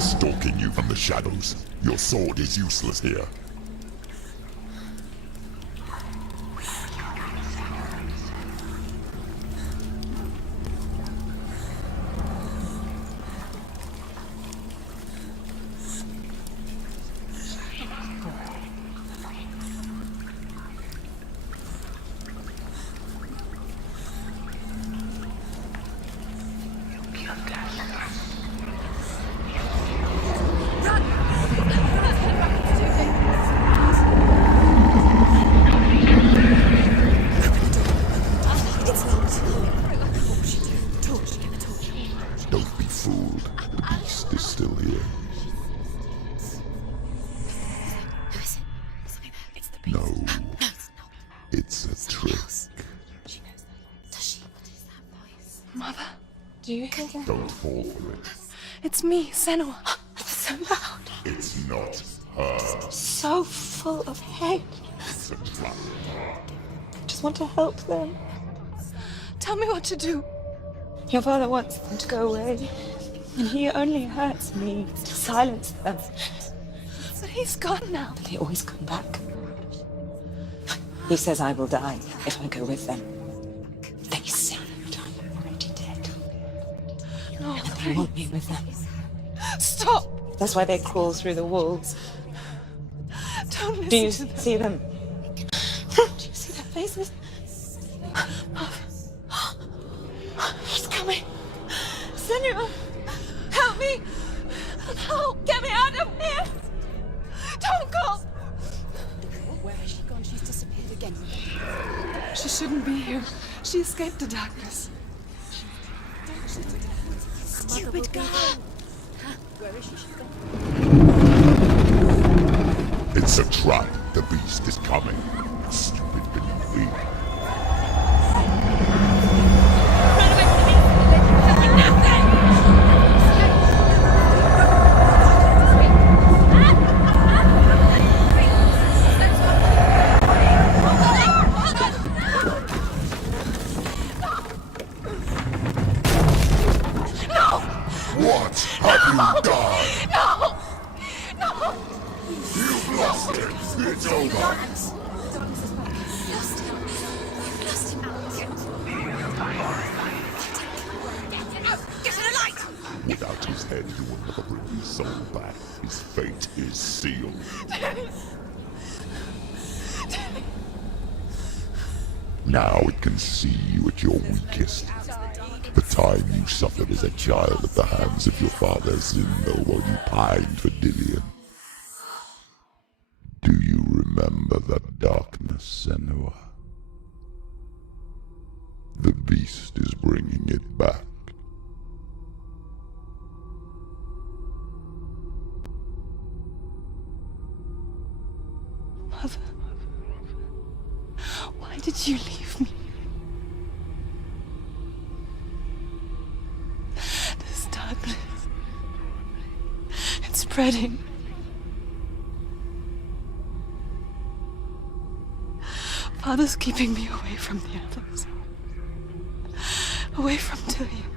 Stalking you from the shadows. Your sword is useless here. Don't be fooled. The beast is still here. No. It's a trick. Mother, do you hear that? Don't fall for it. It's me, Senua. It's so loud. It's not her. So full of hate. It's a trap. I just want to help them. Tell me what to do. Your father wants them to go away, and he only hurts me to silence them. But he's gone now. They always come back. He says I will die if I go with them. They say that I'm already dead. No, And they want me with them. stop. That's why they crawl through the walls. Don't listen Do you to them. see them? Do you see their faces? He's coming. Senua, help me. Help, get me out of here. Don't go. Where has she gone? She's disappeared again. She shouldn't be here. She escaped the darkness. Stupid girl. Where is she? She's gone. It's a trap. The beast is coming. Stupid beneath thee. Run away from me. It's over. Without his head, he will never bring his soul back. His fate is sealed. Now it can see you at your weakest. The time you suffered as a child at the hands of your father Zuno while you pined for Dillion. Do you remember that darkness, Senua? The beast is bringing it back. Mother, why did you leave me? This darkness, it's spreading. Father's keeping me away from the others. Away from Dillion.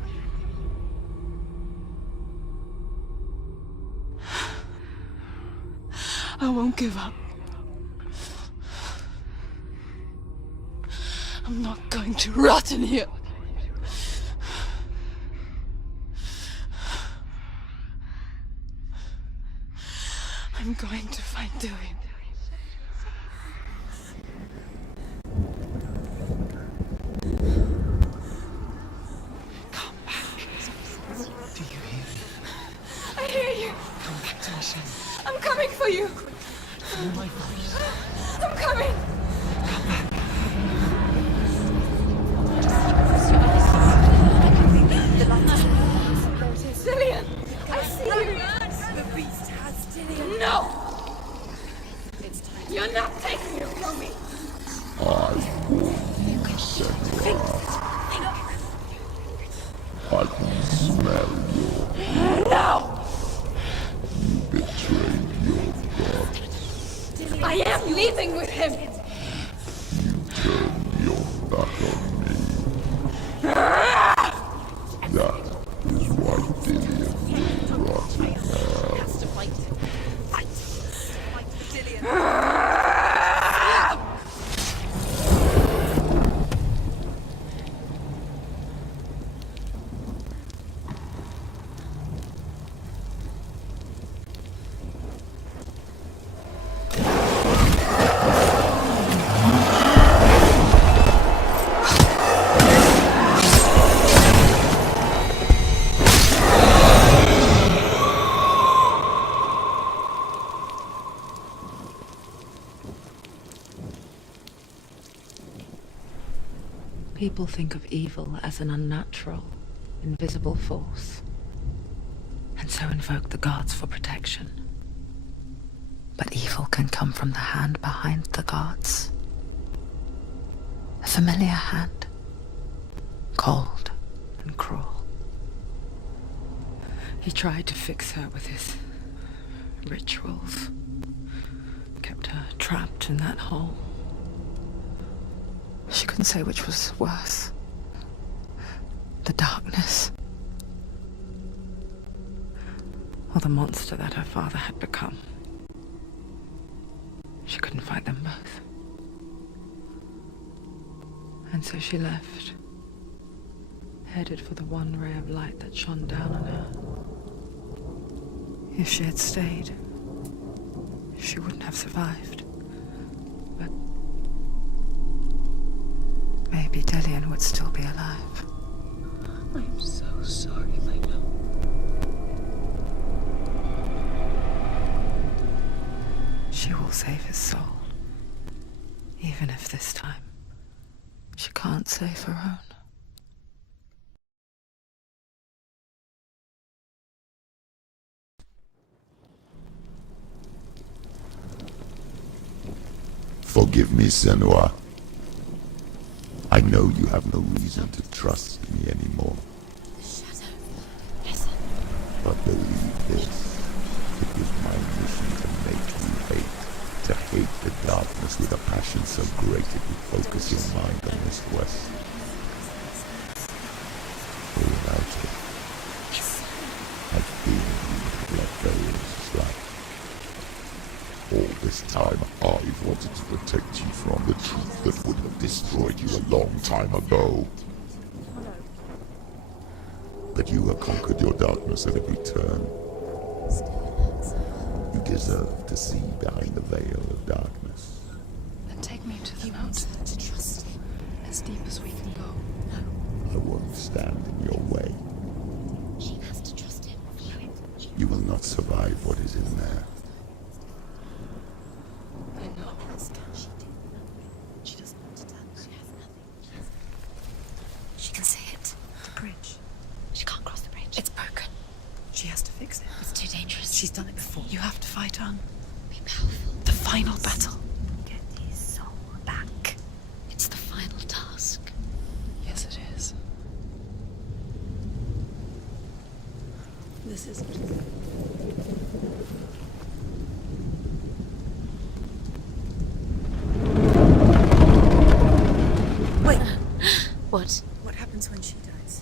I won't give up. I'm not going to rot in here. I'm going to find Dillion. Come back. Do you hear me? I hear you. Come back to me, Sen. I'm coming for you. Feel my voice. I'm coming. Come back. Dillion, I see you. The beast has Dillion. No! You're not taking it from me. I warn you, Senua. I can smell your... No! You betrayed your god. I am leaving with him. You turned your back on me. That is why Dillion will rot in hell. People think of evil as an unnatural, invisible force, and so invoke the gods for protection. But evil can come from the hand behind the gods. A familiar hand, cold and cruel. He tried to fix her with his rituals, kept her trapped in that hole. She couldn't say which was worse. The darkness, or the monster that her father had become. She couldn't fight them both. And so she left, headed for the one ray of light that shone down on her. If she had stayed, she wouldn't have survived. But maybe Dillion would still be alive. I'm so sorry, my love. She will save his soul, even if this time she can't save her own. Forgive me, Senua. I know you have no reason to trust me anymore. But believe this, it is my mission to make you hate. To hate the darkness with a passion so great it will focus your mind on this quest. For without it, I feel you blood veils life. All this time I wanted to protect you from the truth that would have destroyed you a long time ago. But you have conquered your darkness at every turn. You deserve to see behind the veil of darkness. Then take me to the mountain. To trust him as deep as we can go. No. I won't stand in your way. She has to trust him. You will not survive what is in there. I know. She doesn't want to dance. She has nothing. She can see it. The bridge. She can't cross the bridge. It's broken. She has to fix it. It's too dangerous. She's done it before. You have to fight on. Be powerful. The final battle. Get his soul back. It's the final task. Yes, it is. This is Wait. What? What happens when she dies?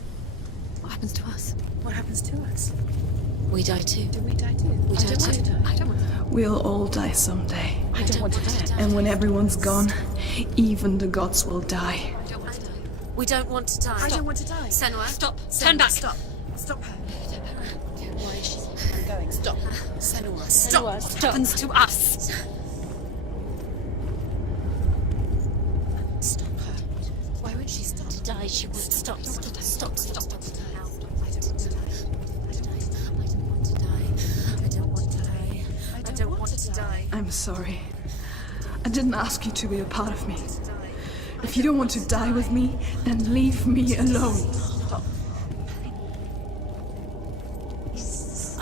What happens to us? What happens to us? We die too. Do we die too? We die too. I don't want to die. We'll all die someday. I don't want to die. And when everyone's gone, even the gods will die. We don't want to die. I don't want to die. Senua, stop. Turn back. Stop. Stop her. Why is she Going. Stop. Senua, Stop. What happens to us? Stop her. Why won't she stop? To die, she won't stop. Stop. Stop. Stop. I don't want to die. I don't want to die. I don't want to die. I don't want to die. I'm sorry. I didn't ask you to be a part of me. If you don't want to die with me, then leave me alone.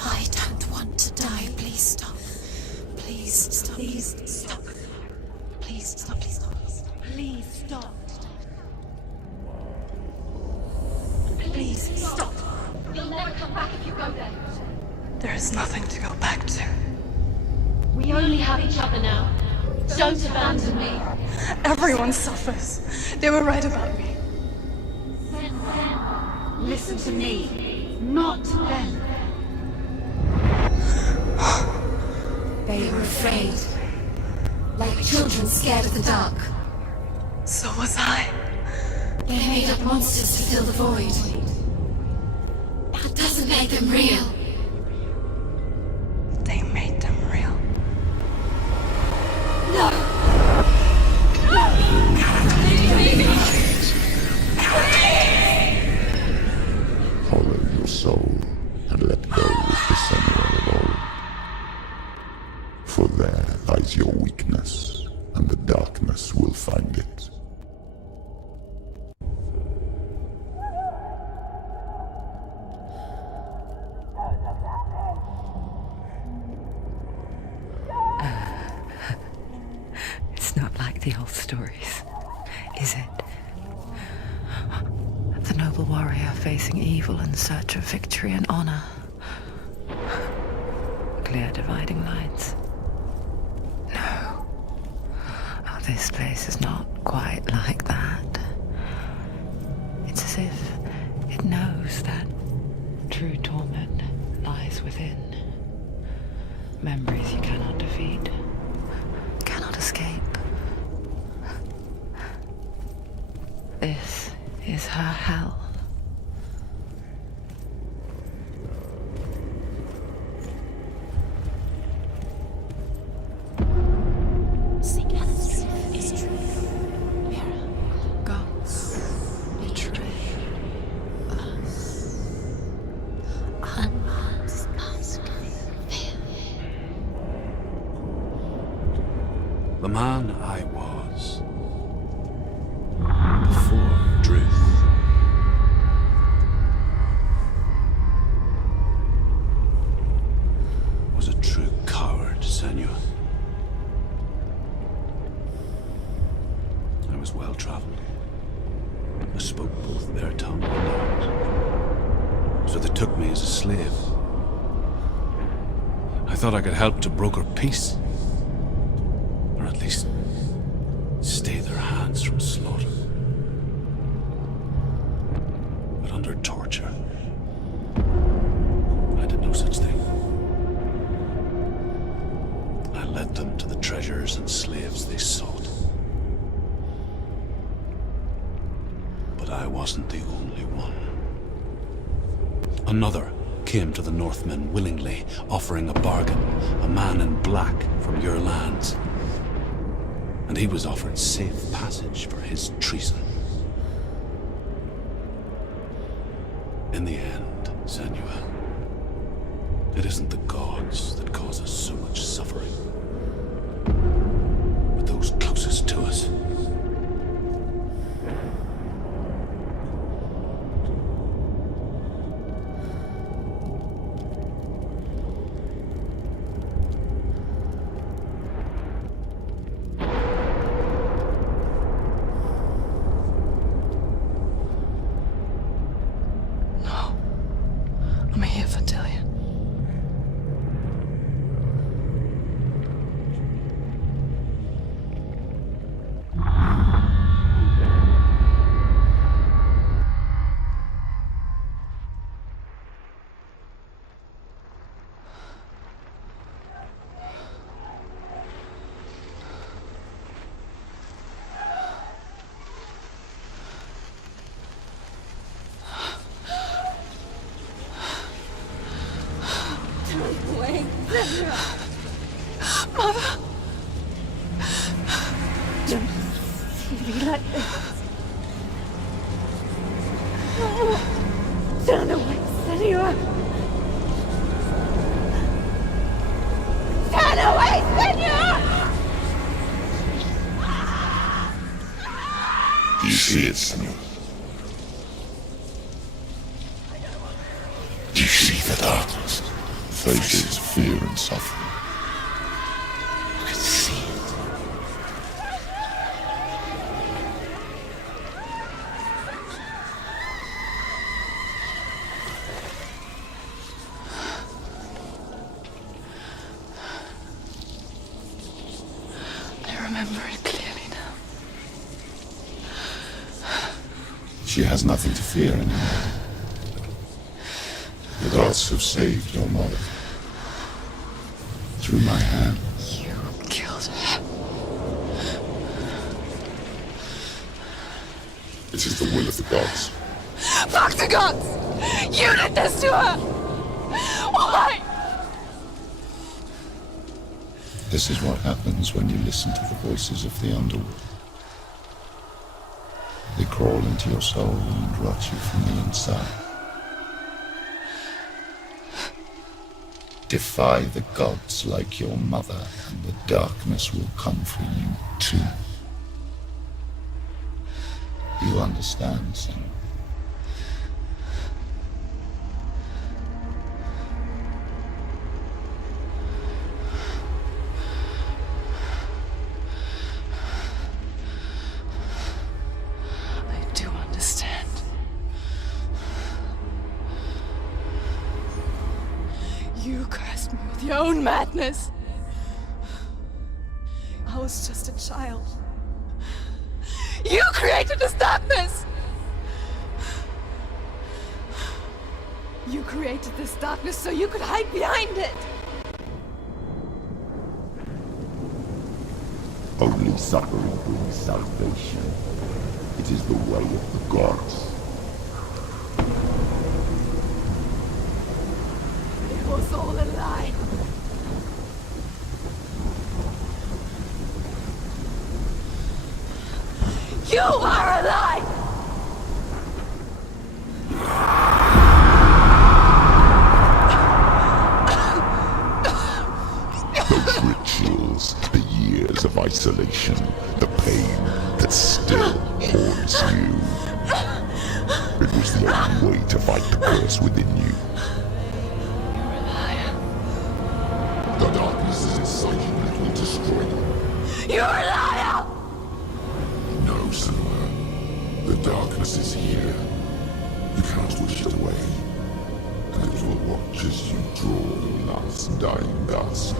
I don't want to die. Please stop. Please stop. Please stop. Please stop. Please stop. Please stop. Please stop. You'll never come back if you go there. There is nothing to go back to. We only have each other now. Don't abandon me. Everyone suffers. They were right about me. Listen to me, not them. They were afraid, like children scared of the dark. So was I. They made up monsters to fill the void. That doesn't make them real. They made them real. No! Follow your soul and let go of the Senua of old. For there lies your weakness, and the darkness will find it. It's not like the old stories, is it? The noble warrior facing evil in search of victory and honor. Clear dividing lines. No. Oh, this place is not quite like that. It's as if it knows that true torment lies within. Memories you cannot defeat, cannot escape. This is her hell. The man I was before Druth. Was a true coward, Senua. I was well-traveled. I spoke both their tongue and ours. So they took me as a slave. I thought I could help to broker peace. Or at least stay their hands from slaughter. But under torture, I did no such thing. I led them to the treasures and slaves they sought. But I wasn't the only one. Another came to the Northmen willingly, offering a bargain, a man in black from your lands. And he was offered safe passage for his treason. In the end, Senua, it isn't the gods that cause us so much suffering, but those closest to us. I'm here for Dillian. Mother! Don't be like this. Turn away, Senua! Turn away, Senua! Do you see it, Senua? Do you see the darkness? Faces fear and suffering. You can see it. I remember it clearly now. She has nothing to fear anymore. The gods have saved your mother. Through my hand. You killed her. It is the will of the gods. Fuck the gods! You did this to her! Why? This is what happens when you listen to the voices of the underworld. They crawl into your soul and rot you from the inside. Defy the gods like your mother, and the darkness will come for you too. You understand, Senua? I do understand. You cursed me with your own madness. I was just a child. You created this darkness! You created this darkness so you could hide behind it! Only suffering brings salvation. It is the way of the gods. It was all a lie. You are a lie! Those rituals, the years of isolation, the pain that still haunts you. It was the only way to fight the curse within you. You're a liar. The darkness is inside you and it will destroy you. You're a liar! No, Senua. The darkness is here. You cannot wish it away. And it will watch as you draw your last dying gasp.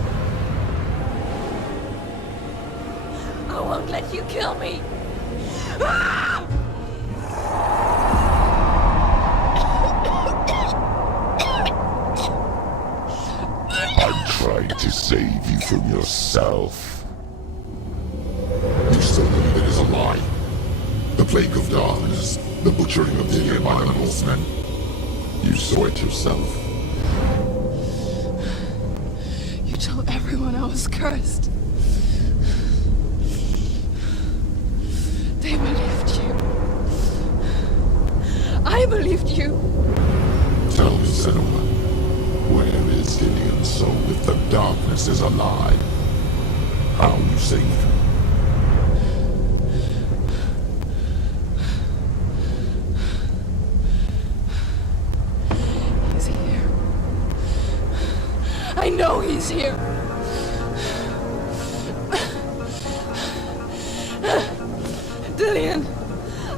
I won't let you kill me! Ah! I'm trying to save you from yourself. plague of darkness, the butchering of the year by the Northmen. You saw it yourself. You told everyone I was cursed. They believed you. I believed you. Tell me, Senua, where is Ilian's soul if the darkness is alive? How you saved her? He's here. I know he's here. Dillian,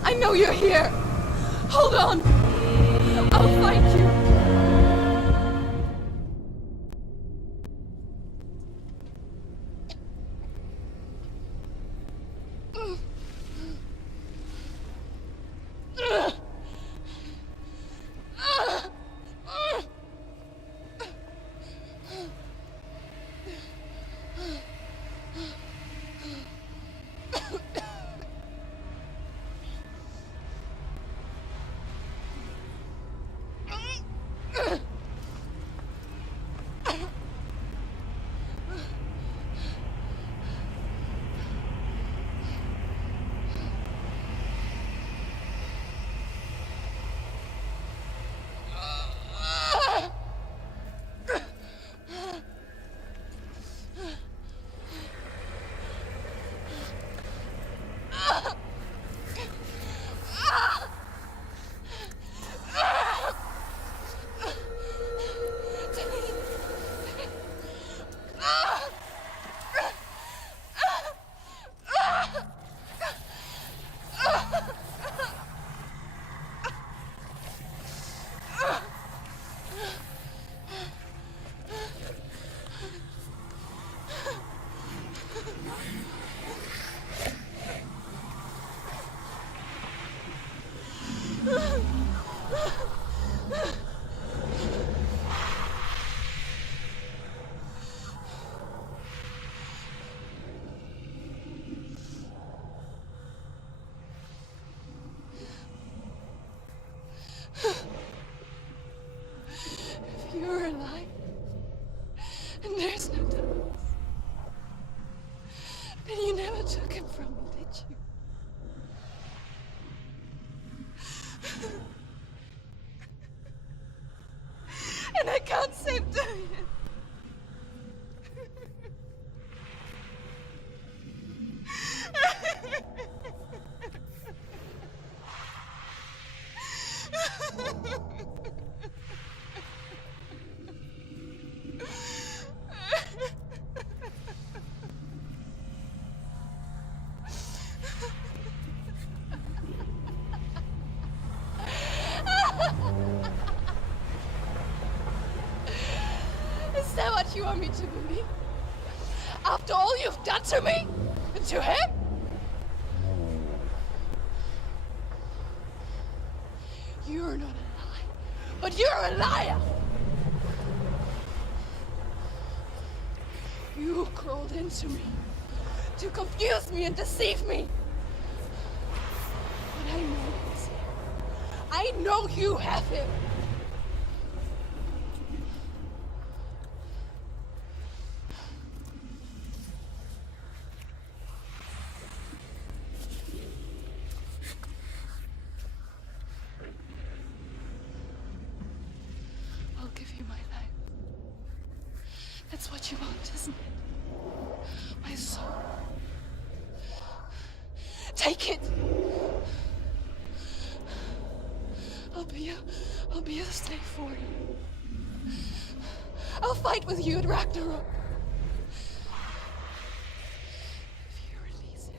I know you're here. Hold on. I'll find you. If you're alive, and there's no Todas, then you never took him from me, did you? And I can't save Dillian. Is that what you want me to believe? After all you've done to me? And to him? You're not a liar, but you're a liar! You crawled into me to confuse me and deceive me. But I know he's here. I know you have him. I'll give you my life. That's what you want, isn't it? My soul. Take it. I'll be a slave for you. I'll fight with you at Ragnarok. If you release him.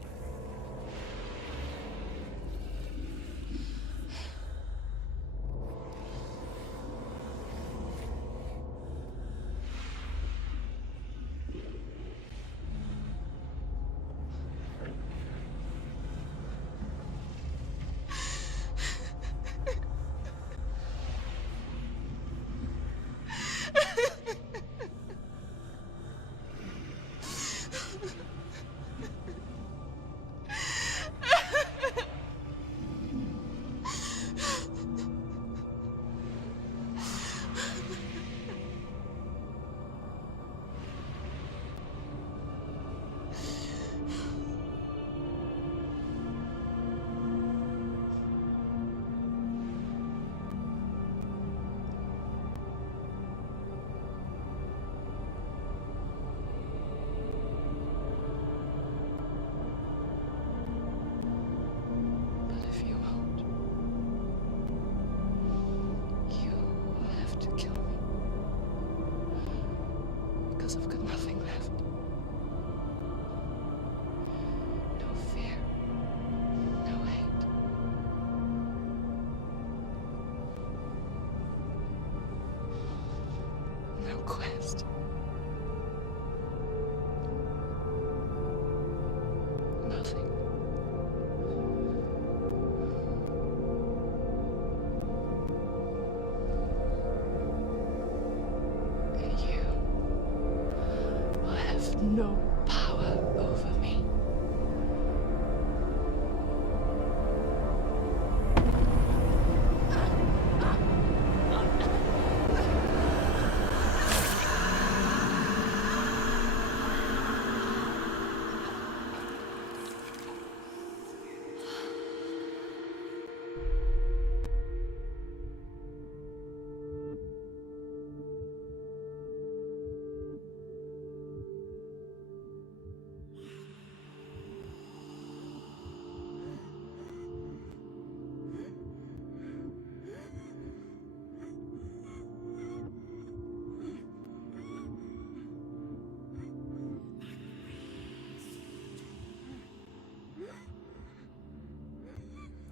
quest. Nothing. You will have no power over me.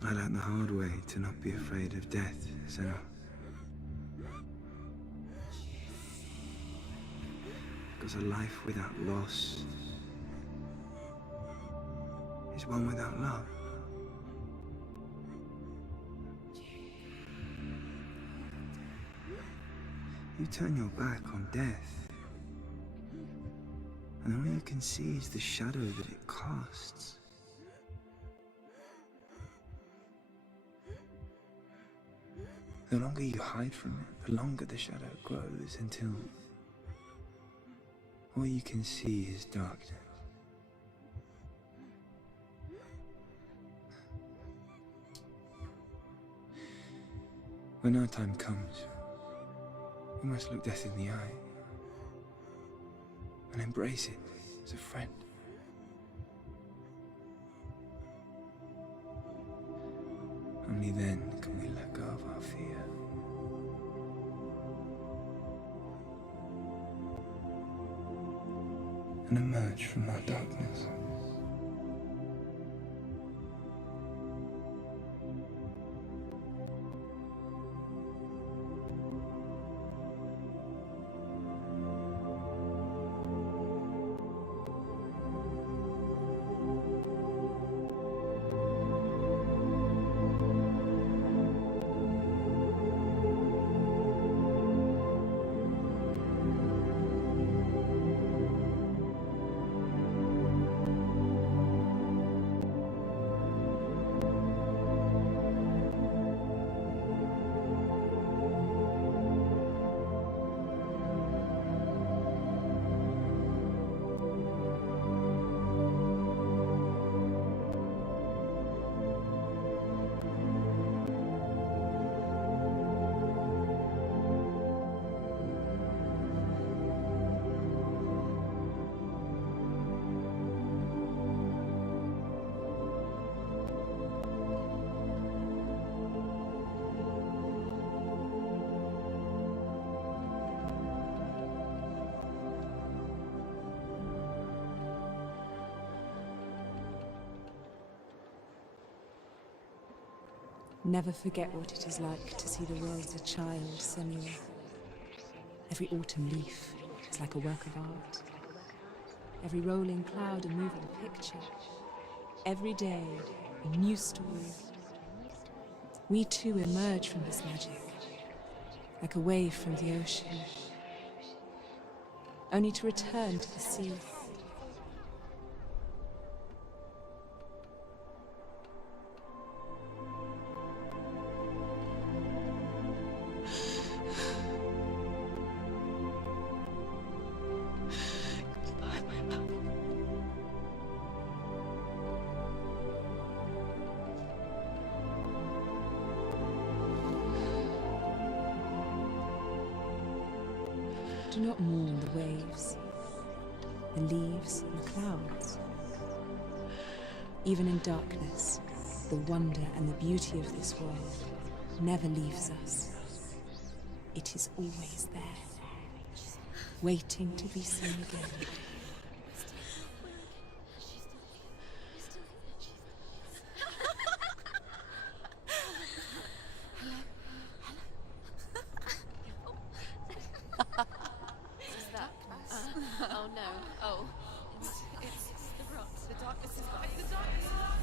I learned the hard way to not be afraid of death, Senua. Because a life without loss is one without love. You turn your back on death, and all you can see is the shadow that it casts. The longer you hide from it, the longer the shadow grows until all you can see is darkness. When our time comes, we must look death in the eye and embrace it as a friend. Only then can we let go of our fear. And emerge from our darkness. Never forget what it is like to see the world as a child, Senua. Every autumn leaf is like a work of art. Every rolling cloud a moving picture. Every day a new story. We too emerge from this magic, like a wave from the ocean, only to return to the sea. Do not mourn the waves, the leaves and the clouds. Even in darkness, the wonder and the beauty of this world never leaves us. It is always there, waiting to be seen again. fight the darkness.